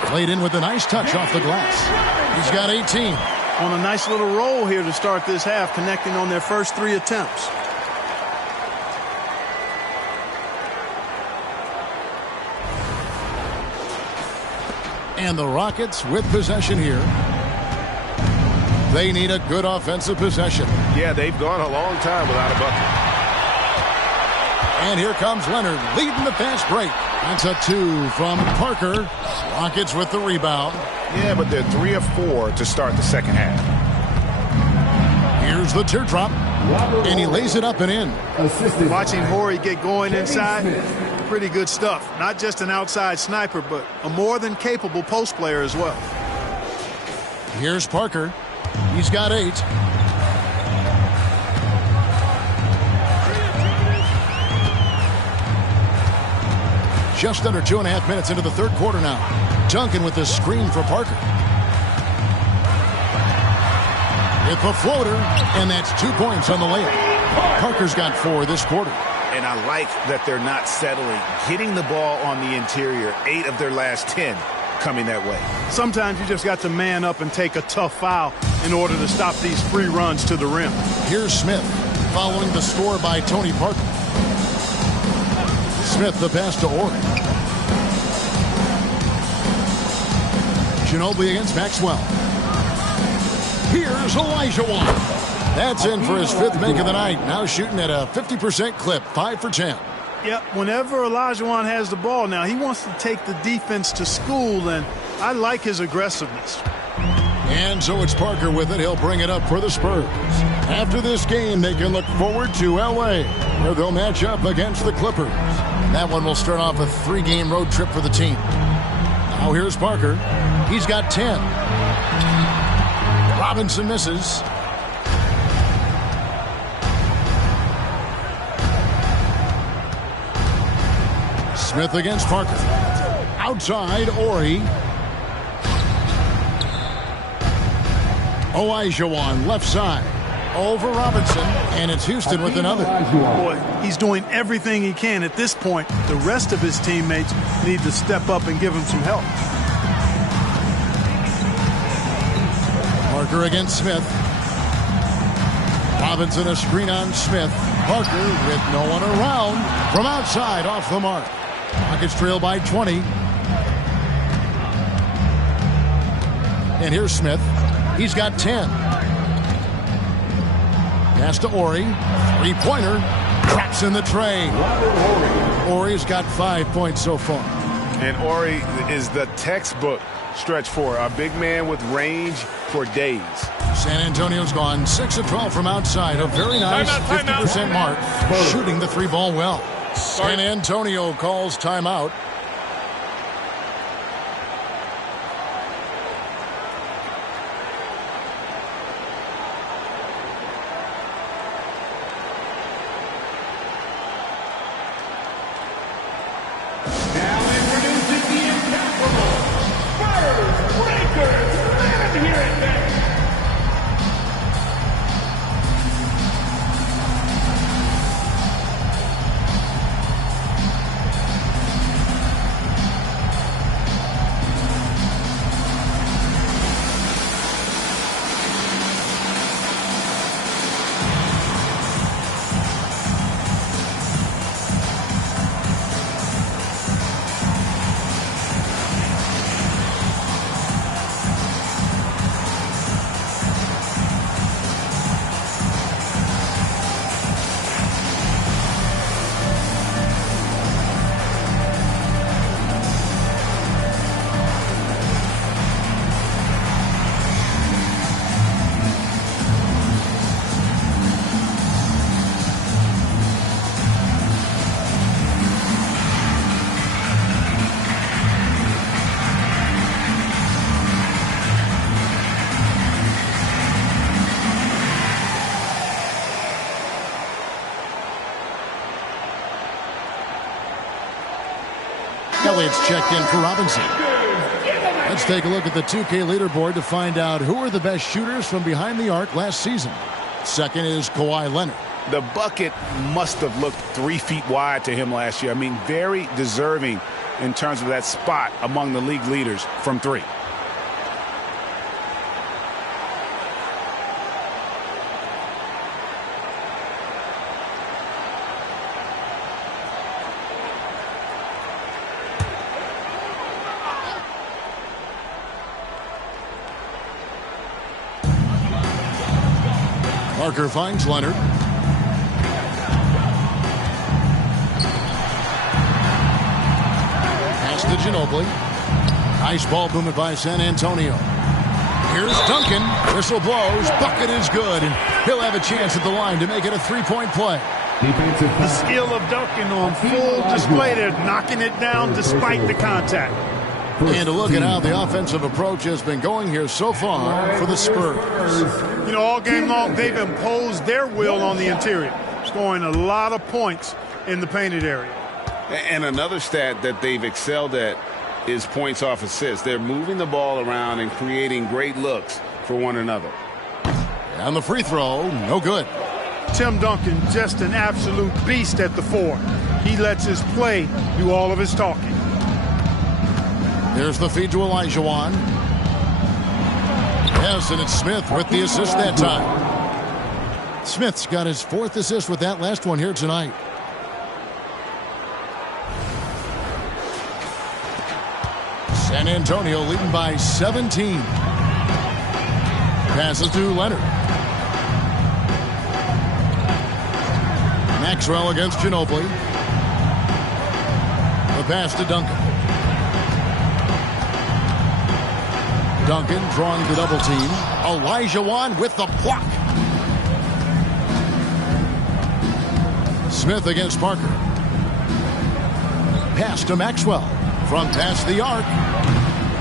Played in with a nice touch off the glass. He's got 18. On a nice little roll here to start this half, connecting on their first 3 attempts. And the Rockets with possession here. They need a good offensive possession. Yeah, they've gone a long time without a bucket. And here comes Leonard leading the fast break. That's a 2 from Parker. Rockets with the rebound. Yeah, but they're 3 of 4 to start the second half. Here's the teardrop. And he lays it up and in. Watching Horry get going inside, pretty good stuff. Not just an outside sniper, but a more than capable post player as well. Here's Parker. He's got 8. Just under 2.5 minutes into the third quarter now. Duncan with the screen for Parker. With the floater, and that's 2 points on the layup. Parker's got 4 this quarter. And I like that they're not settling. Getting the ball on the interior, 8 of their last 10 coming that way. Sometimes you just got to man up and take a tough foul in order to stop these free runs to the rim. Here's Smith following the score by Tony Parker. Smith the pass to Ori. Ginobili against Maxwell. Here's Olajuwon. That's in for his 5th make of the night. Now shooting at a 50% clip, 5 for 10. Yep, whenever Olajuwon has the ball now, he wants to take the defense to school, and I like his aggressiveness. And so it's Parker with it. He'll bring it up for the Spurs. After this game, they can look forward to L.A., where they'll match up against the Clippers. That one will start off a 3-game road trip for the team. Now here's Parker. He's got 10. Robinson misses. Smith against Parker. Outside, Ori. Olajuwon left side. Over Robinson, and it's Houston with another. Boy, he's doing everything he can at this point. The rest of his teammates need to step up and give him some help. Parker against Smith. Robinson a screen on Smith. Parker with no one around from outside off the mark. Rockets trail by 20. And here's Smith. He's got 10. Pass to Ori. Three-pointer. Drops in the tray. Ori's got 5 points so far. And Ori is the textbook stretch four. A big man with range for days. San Antonio's gone 6 of 12 from outside. A very nice 50% mark. Shooting the three ball well. San Antonio calls timeout. Elliott's checked in for Robinson. Let's take a look at the 2K leaderboard to find out who are the best shooters from behind the arc last season. Second is Kawhi Leonard. The bucket must have looked 3 feet wide to him last year. I mean, very deserving in terms of that spot among the league leaders from three. Parker finds Leonard. Pass to Ginobili. Nice ball movement by San Antonio. Here's Duncan. Whistle blows. Bucket is good. And he'll have a chance at the line to make it a three-point play. The skill of Duncan on full display there, knocking it down despite the contact. And to look at how the offensive approach has been going here so far for the Spurs. You know, all game long, they've imposed their will on the interior, scoring a lot of points in the painted area. And another stat that they've excelled at is points off assists. They're moving the ball around and creating great looks for one another. And the free throw, no good. Tim Duncan, just an absolute beast at the four. He lets his play do all of his talking. Here's the feed to Olajuwon. Yes, and it's Smith with the assist that time. Smith's got his 4th assist with that last one here tonight. San Antonio leading by 17. Passes to Leonard. Maxwell against Ginobili. The pass to Duncan. Duncan drawing the double team. Olajuwon with the block. Smith against Parker. Pass to Maxwell from past the arc.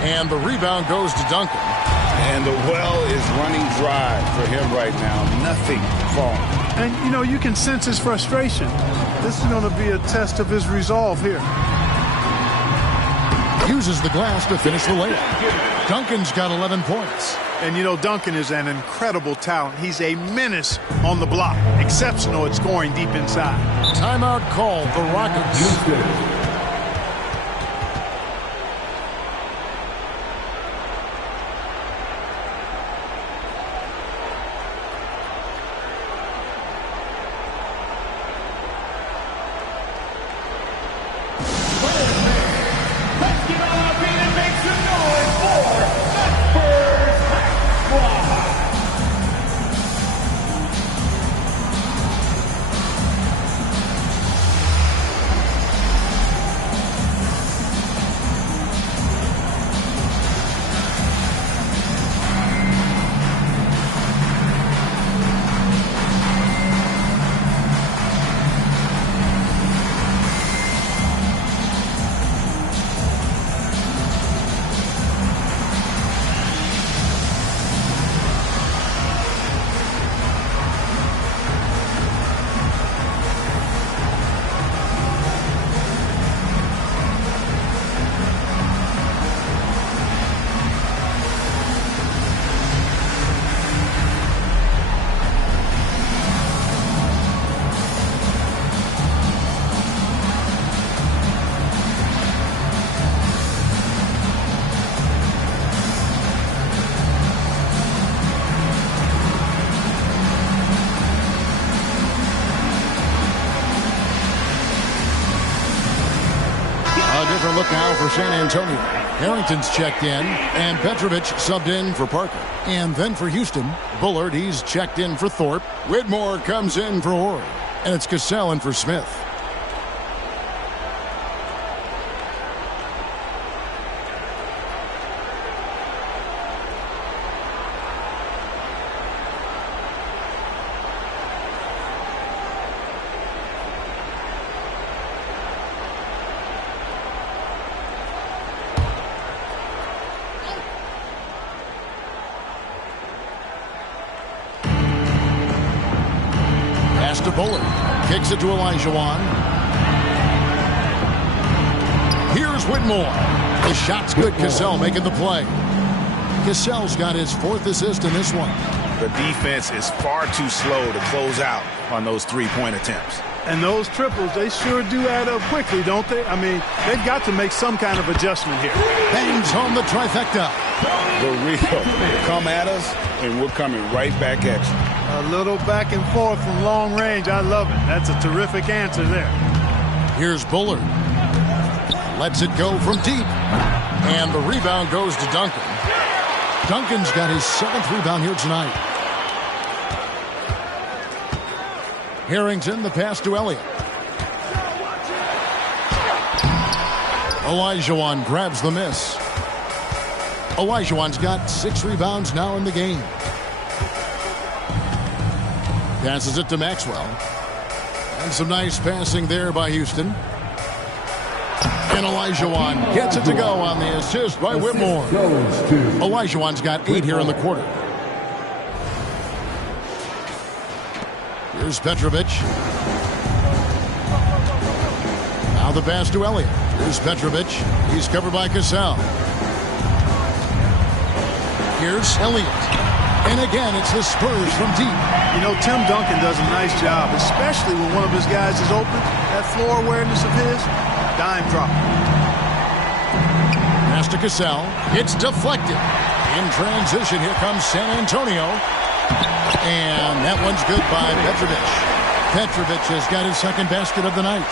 And the rebound goes to Duncan. And the well is running dry for him right now. Nothing falling. And, you know, you can sense his frustration. This is going to be a test of his resolve here. Uses the glass to finish the layup. Duncan's got 11 points. And, you know, Duncan is an incredible talent. He's a menace on the block. Exceptional at scoring deep inside. Timeout called the Rockets. a look now for San Antonio. Harrington's checked in, and Petrovic subbed in for Parker. And then for Houston, Bullard, he's checked in for Thorpe. Whitmore comes in for Horry. And it's Cassell in for Smith. To Bullard. Kicks it to Olajuwon. Here's Whitmore. The shot's good. Cassell making the play. Cassell's got his 4th assist in this one. The defense is far too slow to close out on those three-point attempts. And those triples, they sure do add up quickly, don't they? I mean, they've got to make some kind of adjustment here. Bangs home the trifecta. The real. Come at us, and we're coming right back at you. A little back and forth from long range. I love it. That's a terrific answer there. Here's Bullard. Lets it go from deep. And the rebound goes to Duncan. Duncan's got his 7th rebound here tonight. Harrington, the pass to Elliott. Olajuwon grabs the miss. Olajuwon's got 6 rebounds now in the game. Passes it to Maxwell. And some nice passing there by Houston. And Olajuwon gets it to go on the assist by Whitmore. Olajuwon's got 8 here in the quarter. Here's Petrovic. Now the pass to Elliott. Here's Petrovic. He's covered by Cassell. Here's Elliott. And again, it's the Spurs from deep. You know, Tim Duncan does a nice job, especially when one of his guys is open. That floor awareness of his, dime drop. Pass to Cassell. It's deflected. In transition, here comes San Antonio. And that one's good by Petrovic. Petrovic has got his 2nd basket of the night.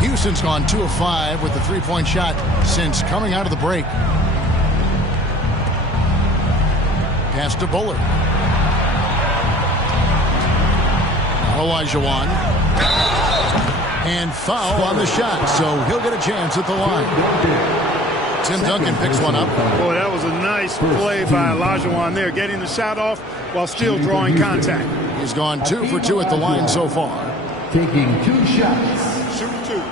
Houston's gone 2 of 5 with the 3-point shot since coming out of the break. Pass to Bullard. Olajuwon. And foul on the shot, so he'll get a chance at the line. Tim Duncan picks one up. Boy, that was a nice play by Olajuwon there, getting the shot off while still drawing contact. He's gone 2 for 2 at the line so far. Taking 2 shots. Shoot 2.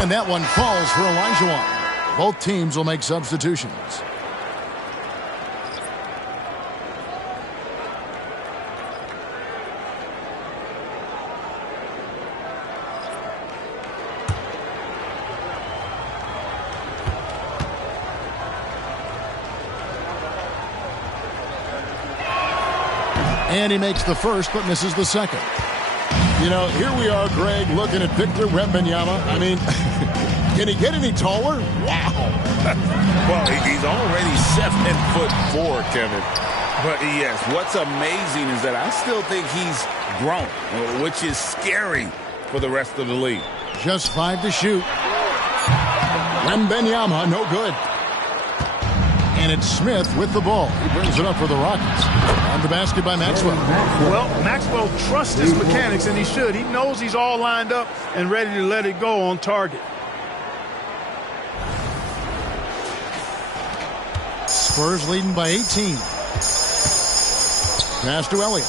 And that one falls for Olajuwon. Both teams will make substitutions. And he makes the first, but misses the second. You know, here we are, Greg, looking at Victor Wembanyama. I mean, can he get any taller? Wow. Well, he's already 7'4", Kevin. But yes, what's amazing is that I still think he's grown, which is scary for the rest of the league. Just 5 to shoot. Wembanyama, no good. And it's Smith with the ball. He brings it up for the Rockets. On the basket by Maxwell. Well, Maxwell trusts his mechanics, and he should. He knows he's all lined up and ready to let it go on target. Spurs leading by 18. Pass to Elliott.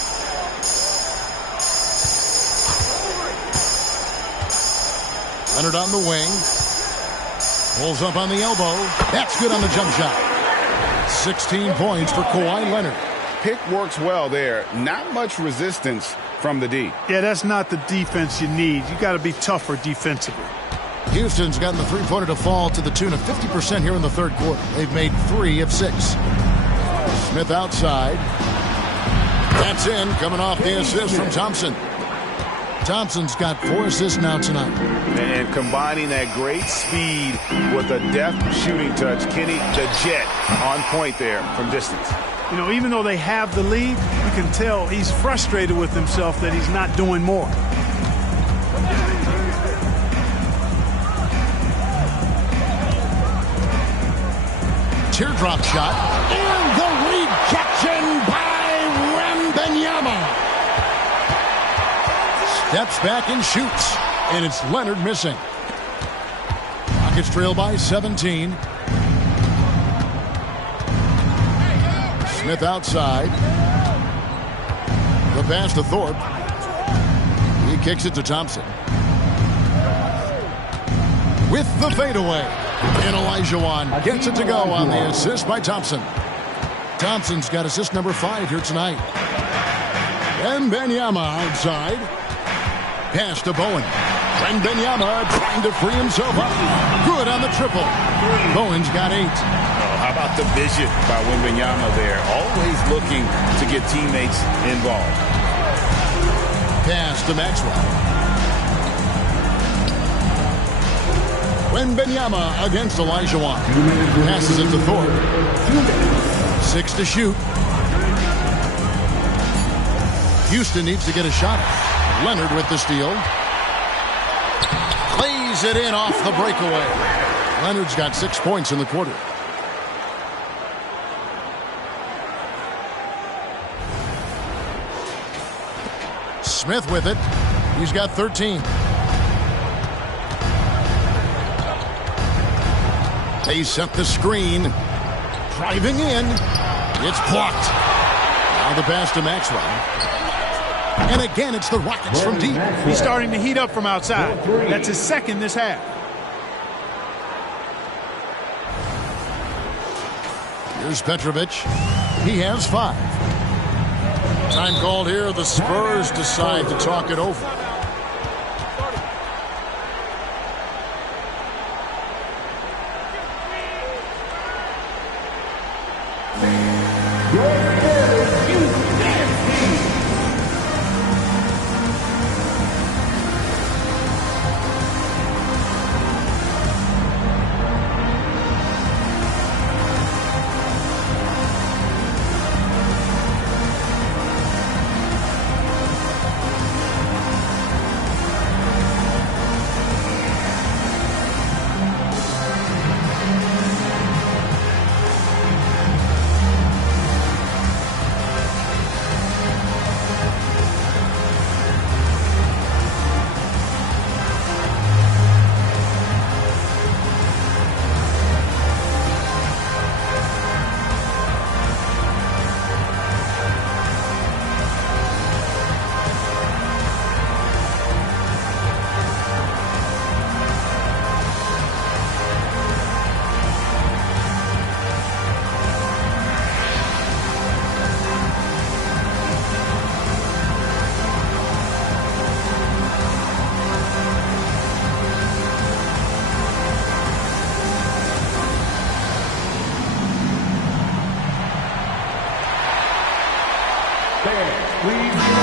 Leonard on the wing. Pulls up on the elbow. That's good on the jump shot. 16 points for Kawhi Leonard. Pick works well there. Not much resistance from the D. Yeah, that's not the defense you need. You got to be tougher defensively. Houston's gotten the three-pointer to fall to the tune of 50% here in the third quarter. They've made 3 of 6. Smith outside. That's in, coming off the assist from Thompson. Thompson's got 4 assists now tonight. And combining that great speed with a deft shooting touch, Kenny, the Jet, on point there from distance. You know, even though they have the lead, you can tell he's frustrated with himself that he's not doing more. Teardrop shot. And the rejection by Wembanyama. Steps back and shoots. And it's Leonard missing. Rockets trail by 17. Smith outside. The pass to Thorpe. He kicks it to Thompson. With the fadeaway. And Olajuwon gets it to go on the assist by Thompson. Thompson's got assist number 5 here tonight. Wembanyama outside. Pass to Bowen. Wembanyama trying to free himself up. Good on the triple. Bowen's got 8. How about the vision by Wembanyama there? Always looking to get teammates involved. Pass to Maxwell. Wembanyama against Olajuwon. Passes it to Thorpe. 6 to shoot. Houston needs to get a shot. Leonard with the steal. Plays it in off the breakaway. Leonard's got 6 points in the quarter. Smith with it. He's got 13. They set the screen. Driving in. It's blocked. Now the pass to Maxwell. And again, it's the Rockets from deep. He's starting to heat up from outside. That's his second this half. Here's Petrovic. He has 5. Time called here. The Spurs decide to talk it over.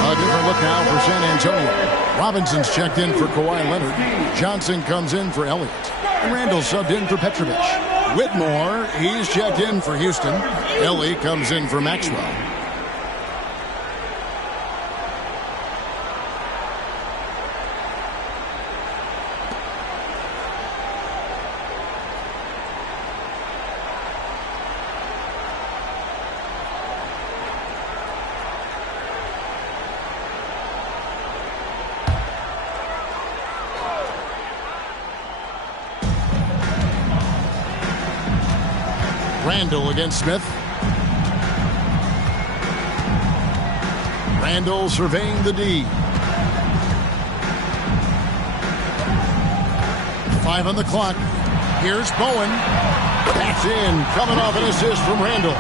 A different look now for San Antonio. Robinson's checked in for Kawhi Leonard. Johnson comes in for Elliott. And Randall subbed in for Petrovic. Whitmore, he's checked in for Houston. Ellie comes in for Maxwell. Randall against Smith. Randall surveying the D. 5 on the clock. Here's Bowen. That's in. Coming off an assist from Randall.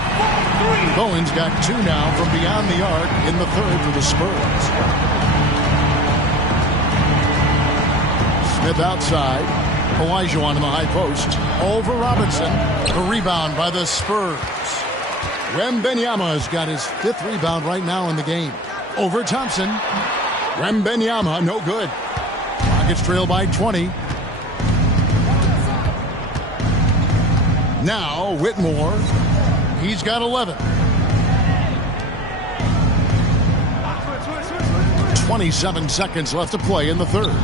Bowen's got 2 now from beyond the arc in the third for the Spurs. Smith outside. Olajuwon in the high post. Over Robinson. The rebound by the Spurs. Wembanyama has got his 5th rebound right now in the game. Over Thompson. Wembenyama, no good. Rockets trail by 20. Now Whitmore. He's got 11. 27 seconds left to play in the third.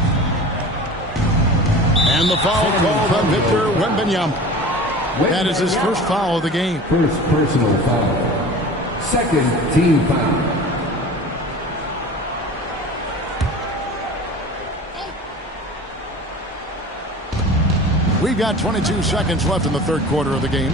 And the foul called on Victor Wembanyama. That is his first foul of the game. First personal foul. Second team foul. We've got 22 seconds left in the third quarter of the game.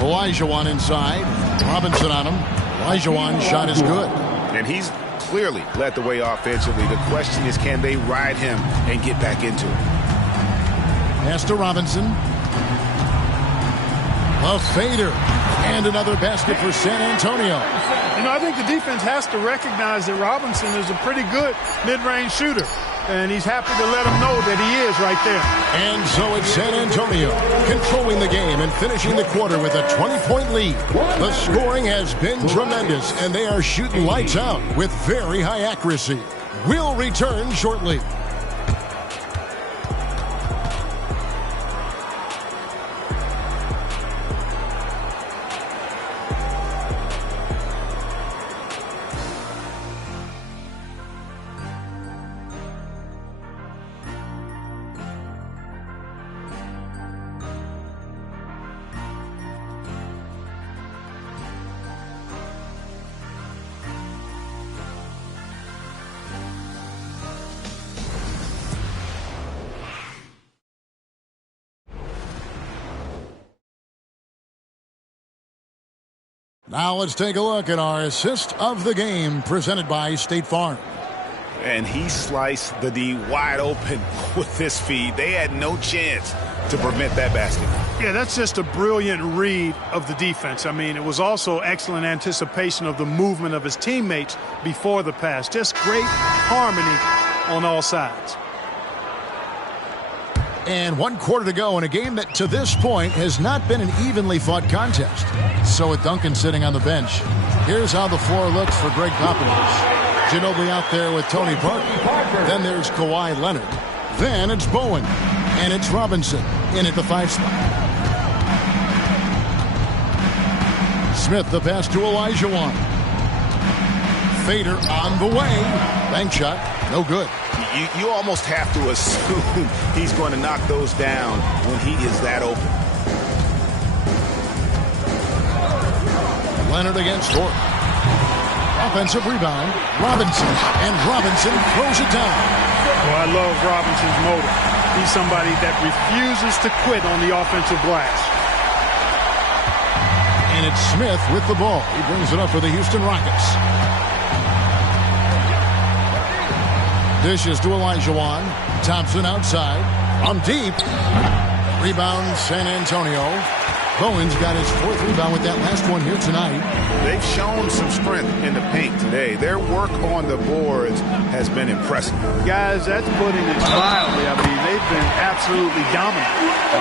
Olajuwon inside. Robinson on him. Olajuwon's shot is good. And he's clearly led the way offensively. The question is, can they ride him and get back into it? Pass to Robinson. A fader. And another basket for San Antonio. You know, I think the defense has to recognize that Robinson is a pretty good mid-range shooter. And he's happy to let him know that he is right there. And so it's San Antonio controlling the game and finishing the quarter with a 20-point lead. The scoring has been tremendous, and they are shooting lights out with very high accuracy. We'll return shortly. Now let's take a look at our assist of the game presented by State Farm. And he sliced the D wide open with this feed. They had no chance to prevent that basket. Yeah, that's just a brilliant read of the defense. I mean, it was also excellent anticipation of the movement of his teammates before the pass. Just great harmony on all sides. And 1 quarter to go in a game that to this point has not been an evenly fought contest. So with Duncan sitting on the bench, here's how the floor looks for Greg Popovich. Ginobili out there with Tony Parker. Then there's Kawhi Leonard. Then it's Bowen. And it's Robinson in at the 5 spot. Smith the pass to Olajuwon. Fader on the way. Bank shot. No good. You almost have to assume he's going to knock those down when he is that open. Leonard against Gordon. Offensive rebound. Robinson. And Robinson throws it down. Well, I love Robinson's motor. He's somebody that refuses to quit on the offensive glass. And it's Smith with the ball. He brings it up for the Houston Rockets. Dishes to Olajuwon. Thompson outside. From deep. Rebound San Antonio. Bowen's got his 4th rebound with that last one here tonight. They've shown some strength in the paint today. Their work on the boards has been impressive. Guys, that's putting it mildly. I mean, they've been absolutely dominant.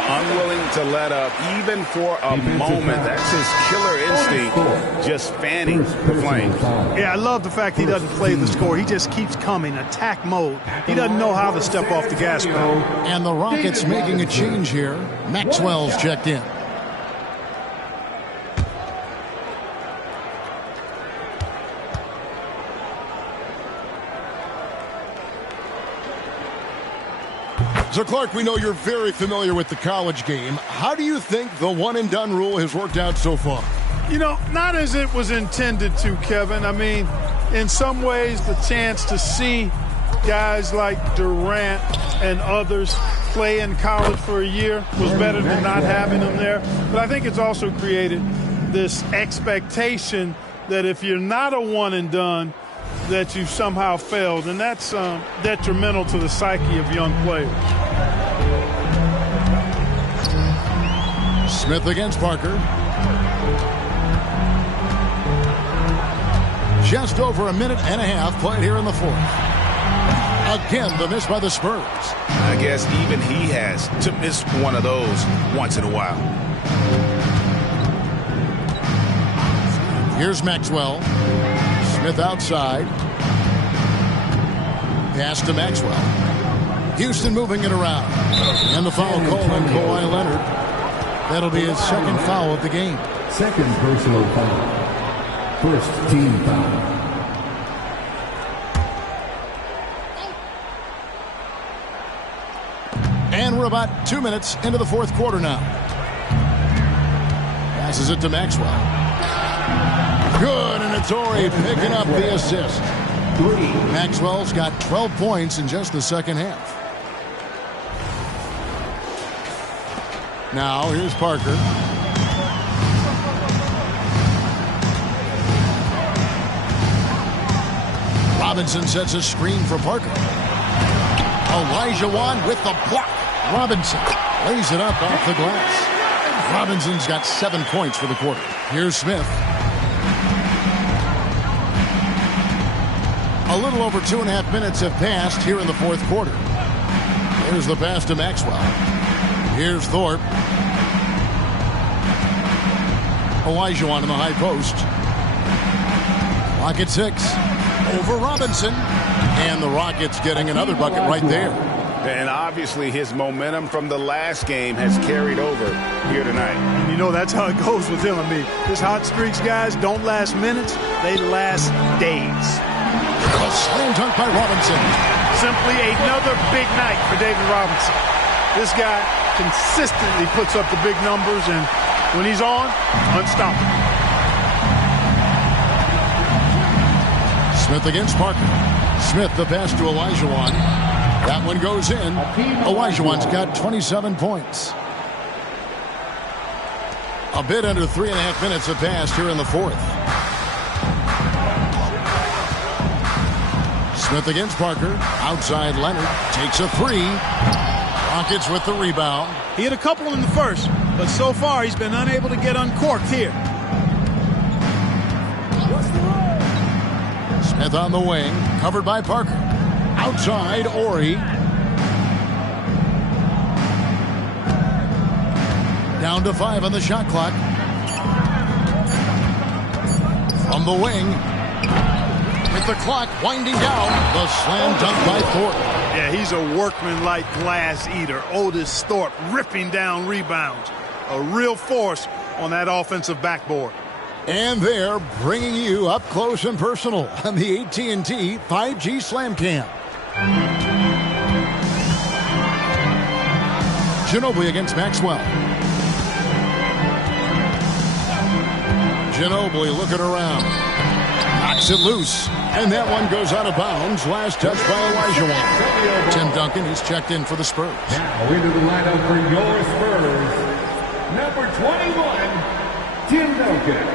Unwilling to let up even for a moment. That's his killer instinct, just fanning the flames. Yeah, I love the fact he doesn't play the score. He just keeps coming, attack mode. He doesn't know how to step off the gas pedal. And the Rockets making a change here. Maxwell's checked in. So, Clark, we know you're very familiar with the college game. How do you think the one-and-done rule has worked out so far? You know, not as it was intended to, Kevin. I mean, in some ways, the chance to see guys like Durant and others play in college for a year was better than not having them there. But I think it's also created this expectation that if you're not a one-and-done, that you somehow failed, and that's detrimental to the psyche of young players. Smith against Parker. Just over a minute and a half played here in the 4th. Again, the miss by the Spurs. I guess even he has to miss one of those once in a while. Here's Maxwell. Smith outside. Pass to Maxwell. Houston moving it around. And the foul call on Kawhi Leonard. That'll be his second foul of the game. Second personal foul. First team foul. And we're about 2 minutes into the fourth quarter now. Passes it to Maxwell. Good, and it's Torrey picking up the assist. Maxwell's got 12 points in just the second half. Now, here's Parker. Robinson sets a screen for Parker. Olajuwon with the block. Robinson lays it up off the glass. Robinson's got 7 points for the quarter. Here's Smith. A little over 2.5 minutes have passed here in the fourth quarter. Here's the pass to Maxwell. Here's Thorpe. Olajuwon in the high post. Clock at 6. Over Robinson. And the Rockets getting another bucket right there. And obviously his momentum from the last game has carried over here tonight. And you know that's how it goes with him. I mean, his hot streaks, guys, don't last minutes. They last days. A slam dunk by Robinson. Simply another big night for David Robinson. This guy consistently puts up the big numbers, and when he's on, unstoppable. Smith against Parker. Smith the pass to Olajuwon. That one goes in. Olajuwon's got 27 points. A bit under 3.5 minutes have passed here in the fourth. Smith against Parker. Outside Leonard. Takes a three. Rockets with the rebound. He had a couple in the first, but so far he's been unable to get uncorked here. Smith on the wing. Covered by Parker. Outside, Ori. Down to 5 on the shot clock. From the wing. With the clock winding down. The slam dunk by Thorpe. Yeah, he's a workman-like glass eater. Otis Thorpe ripping down rebounds. A real force on that offensive backboard. And they're bringing you up close and personal on the AT&T 5G Slam Cam. Ginobili against Maxwell. Ginobili looking around. Knocks it loose. And that one goes out of bounds. Last touch by Olajuwon. Tim Duncan, he's checked in for the Spurs. Now into the lineup for your Spurs. Number 21, Tim Duncan.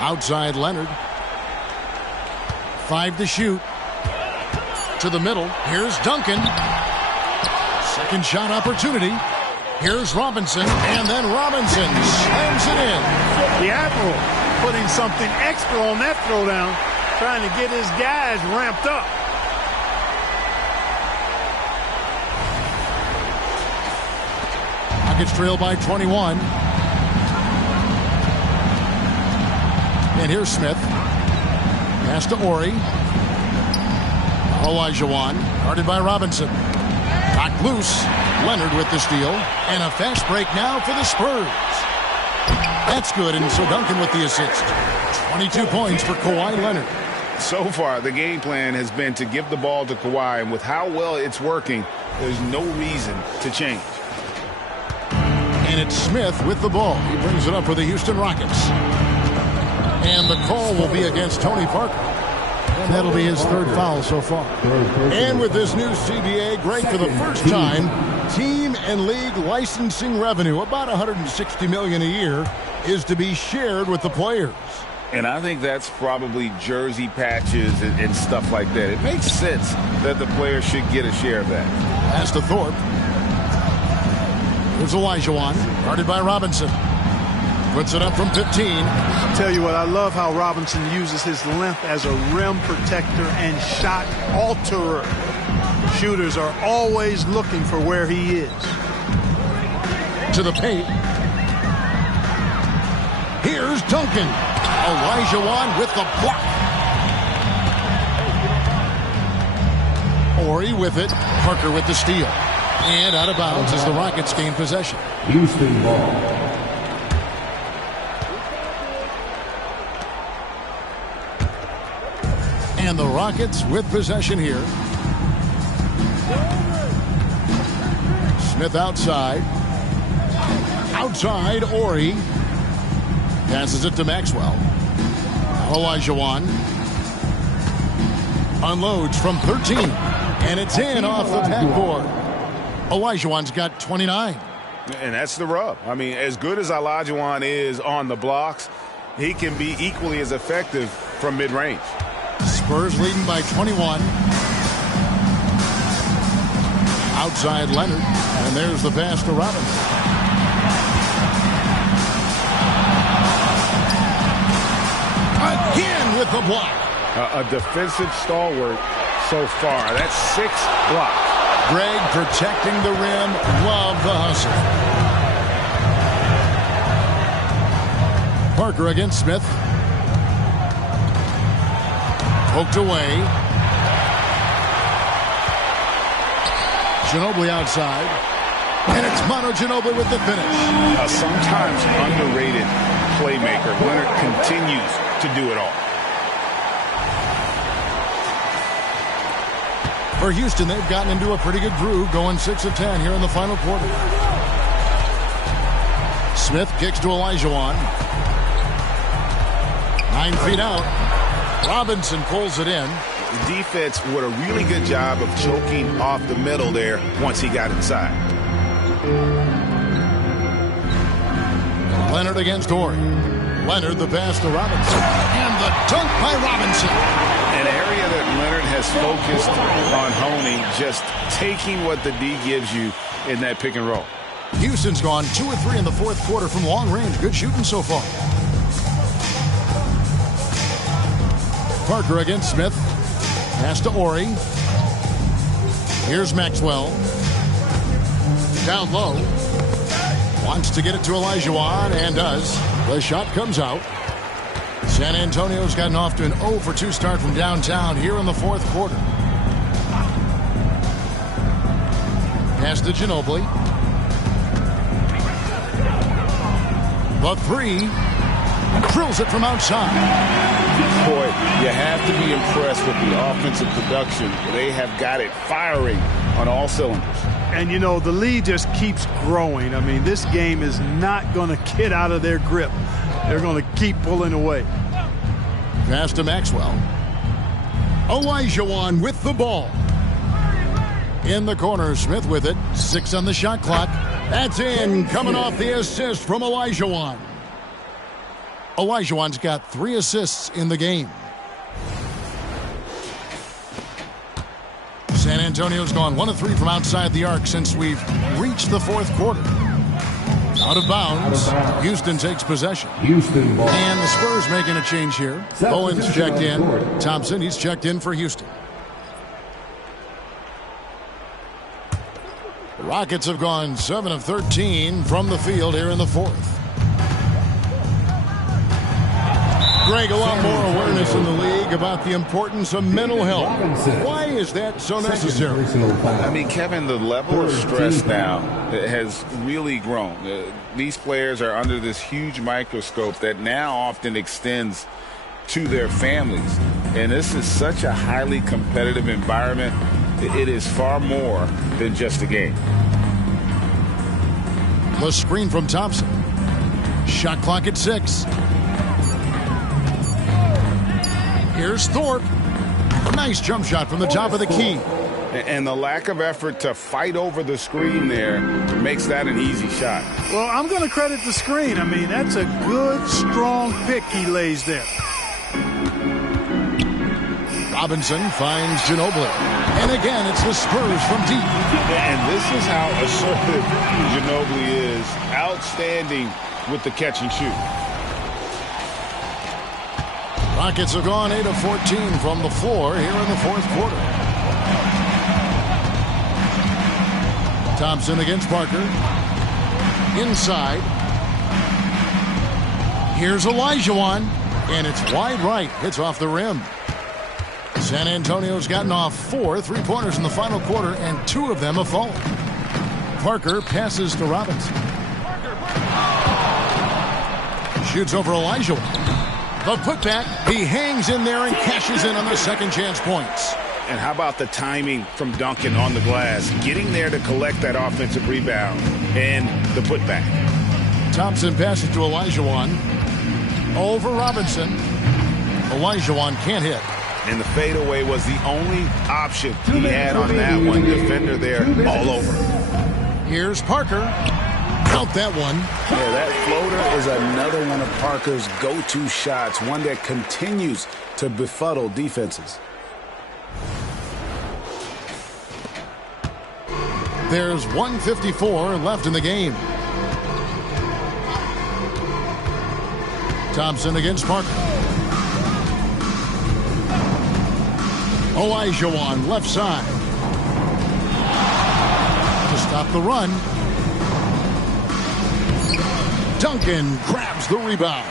Outside Leonard. 5 to shoot. To the middle. Here's Duncan. Second shot opportunity. Here's Robinson. And then Robinson slams it in. The Admiral putting something extra on that throwdown, trying to get his guys ramped up. Rockets trail by 21. And here's Smith. Pass to Ori. Olajuwon, guarded by Robinson. Knocked loose. Leonard with the steal. And a fast break now for the Spurs. That's good, and so Duncan with the assist. 22 points for Kawhi Leonard. So far, the game plan has been to give the ball to Kawhi, and with how well it's working, there's no reason to change. And it's Smith with the ball. He brings it up for the Houston Rockets. And the call will be against Tony Parker. And that'll be his third foul so far. And with this new CBA, Greg, for the first time, team and league licensing revenue, about $160 million a year, is to be shared with the players. And I think that's probably jersey patches and stuff like that. It makes sense that the players should get a share of that. Pass to Thorpe. Here's Olajuwon, guarded by Robinson. Puts it up from 15. I'll tell you what, I love how Robinson uses his length as a rim protector and shot alterer. Shooters are always looking for where he is. To the paint. Here's Duncan. Olajuwon with the block. Ori with it. Parker with the steal. And out of bounds as the Rockets gain possession. Houston ball. And the Rockets with possession here. Smith outside. Outside, Ori. Passes it to Maxwell. Olajuwon. Unloads from 13. And it's in off the backboard. Olajuwon's got 29. And that's the rub. I mean, as good as Olajuwon is on the blocks, he can be equally as effective from mid-range. Spurs leading by 21. Outside Leonard. And there's the pass to Robinson. Again with the block. A defensive stalwart so far. That's 6 blocks. Greg protecting the rim. Love the hustle. Parker against Smith. Poked away. Ginobili outside. And it's Manu Ginobili with the finish. A sometimes underrated playmaker. Leonard continues to do it all. For Houston, they've gotten into a pretty good groove, going 6 of 10 here in the final quarter. Smith kicks to Olajuwon. 9 feet out. Robinson pulls it in. The defense did a really good job of choking off the middle there once he got inside. Leonard against Ori. Leonard the pass to Robinson. And the dunk by Robinson. An area that Leonard has focused on honing, just taking what the D gives you in that pick and roll. Houston's gone 2 of 3 in the fourth quarter from long range. Good shooting so far. Parker against Smith. Pass to Ori. Here's Maxwell. Down low. Wants to get it to Olajuwon and does. The shot comes out. San Antonio's gotten off to an 0 for 2 start from downtown here in the fourth quarter. Pass to Ginobili. The 3. Drills it from outside. Boy, you have to be impressed with the offensive production. They have got it firing on all cylinders. And, you know, the lead just keeps growing. I mean, this game is not going to get out of their grip. They're going to keep pulling away. Pass to Maxwell. Olajuwon with the ball. In the corner, Smith with it. 6 on the shot clock. That's in, coming off the assist from Olajuwon. Olajuwon's got 3 assists in the game. San Antonio's gone 1 of 3 from outside the arc since we've reached the fourth quarter. Out of bounds. Houston takes possession. Houston ball. And the Spurs making a change here. Owens checked in. Thompson, he's checked in for Houston. The Rockets have gone 7 of 13 from the field here in the fourth. Greg, a lot more awareness in the league about the importance of mental health. Why is that so necessary? I mean, Kevin, the level of stress now has really grown. These players are under this huge microscope that now often extends to their families. And this is such a highly competitive environment. It is far more than just a game. The screen from Thompson. Shot clock at 6. Here's Thorpe. Nice jump shot from the top of the key. And the lack of effort to fight over the screen there makes that an easy shot. Well, I'm going to credit the screen. I mean, that's a good, strong pick he lays there. Robinson finds Ginobili. And again, it's the Spurs from deep. And this is how assertive Ginobili is. Outstanding with the catch and shoot. Rockets have gone 8 of 14 from the floor here in the fourth quarter. Thompson against Parker. Inside. Here's Olajuwon, and it's wide right. Hits off the rim. San Antonio's gotten off 4 3-pointers in the final quarter, and 2 of them have fallen. Parker passes to Robinson. Shoots over Olajuwon. The putback. He hangs in there and cashes in on the second chance points. And how about the timing from Duncan on the glass? Getting there to collect that offensive rebound and the putback. Thompson passes to Olajuwon. Over Robinson. Olajuwon can't hit. And the fadeaway was the only option he had on that one. Defender there all over. Here's Parker. Count that one. Yeah, that floater is another one of Parker's go-to shots, one that continues to befuddle defenses. There's 1:54 left in the game. Thompson against Parker. Olajuwon left side. To stop the run. Duncan grabs the rebound.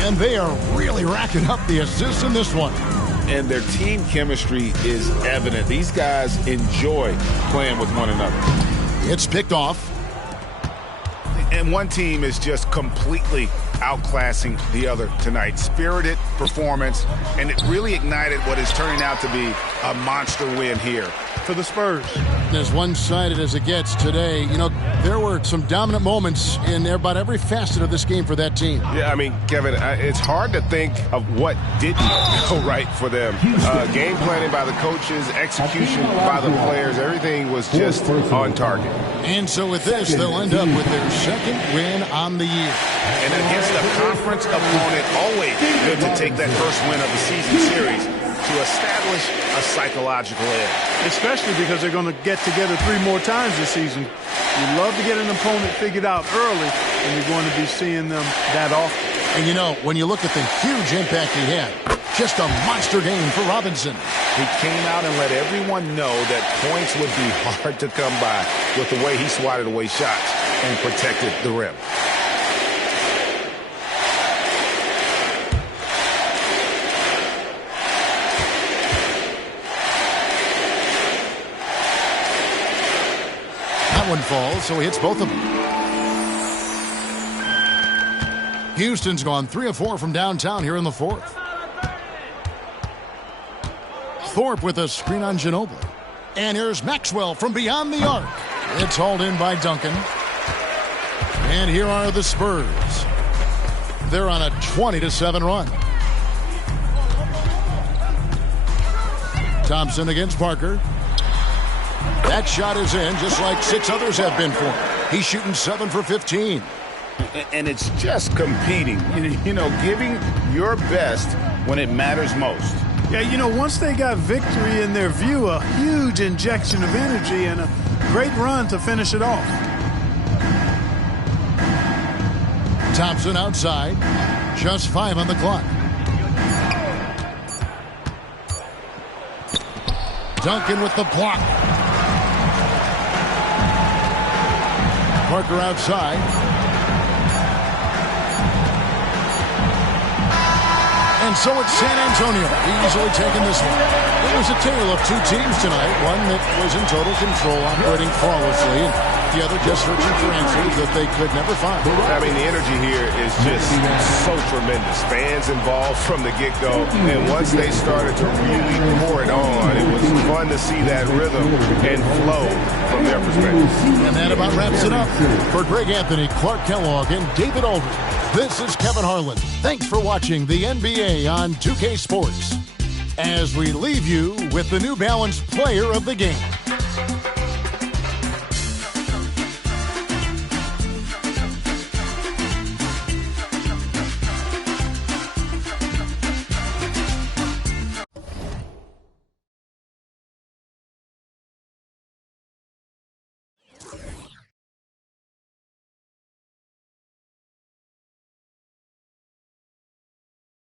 And they are really racking up the assists in this one. And their team chemistry is evident. These guys enjoy playing with one another. It's picked off. And one team is just completely outclassing the other tonight. Spirited performance, and it really ignited what is turning out to be a monster win here for the Spurs. As one-sided as it gets today, you know, there were some dominant moments in about every facet of this game for that team. Yeah, I mean, Kevin, it's hard to think of what didn't go right for them. Game planning by the coaches, execution by the players, everything was just on target. And so with this, they'll end up with their second win on the year. And against a conference opponent, always good to take that first win of the season series to establish a psychological edge. Especially because they're going to get together 3 more times this season. You love to get an opponent figured out early, and you're going to be seeing them that often. And you know, when you look at the huge impact he had, just a monster game for Robinson. He came out and let everyone know that points would be hard to come by with the way he swatted away shots and protected the rim. One falls, so he hits both of them. Houston's gone 3 of 4 from downtown here in the 4th. Thorpe with a screen on Ginobili. And here's Maxwell from beyond the arc. It's hauled in by Duncan. And here are the Spurs. They're on a 20-7 run. Thompson against Parker. That shot is in, just like 6 others have been for him. He's shooting 7 for 15. And it's just competing, you know, giving your best when it matters most. Yeah, you know, once they got victory in their view, a huge injection of energy and a great run to finish it off. Thompson outside, just 5 on the clock. Duncan with the block. Parker outside. And so it's San Antonio easily taking this one. It was a tale of 2 teams tonight. One that was in total control, operating flawlessly, and the other just searching for answers that they could never find. I mean, the energy here is just so tremendous. Fans involved from the get-go, and once they started to really pour it on, it was fun to see that rhythm and flow from their perspective. And that about wraps it up. For Greg Anthony, Clark Kellogg, and David Aldridge, this is Kevin Harlan. Thanks for watching the NBA on 2K Sports. As we leave you with the New Balance Player of the Game.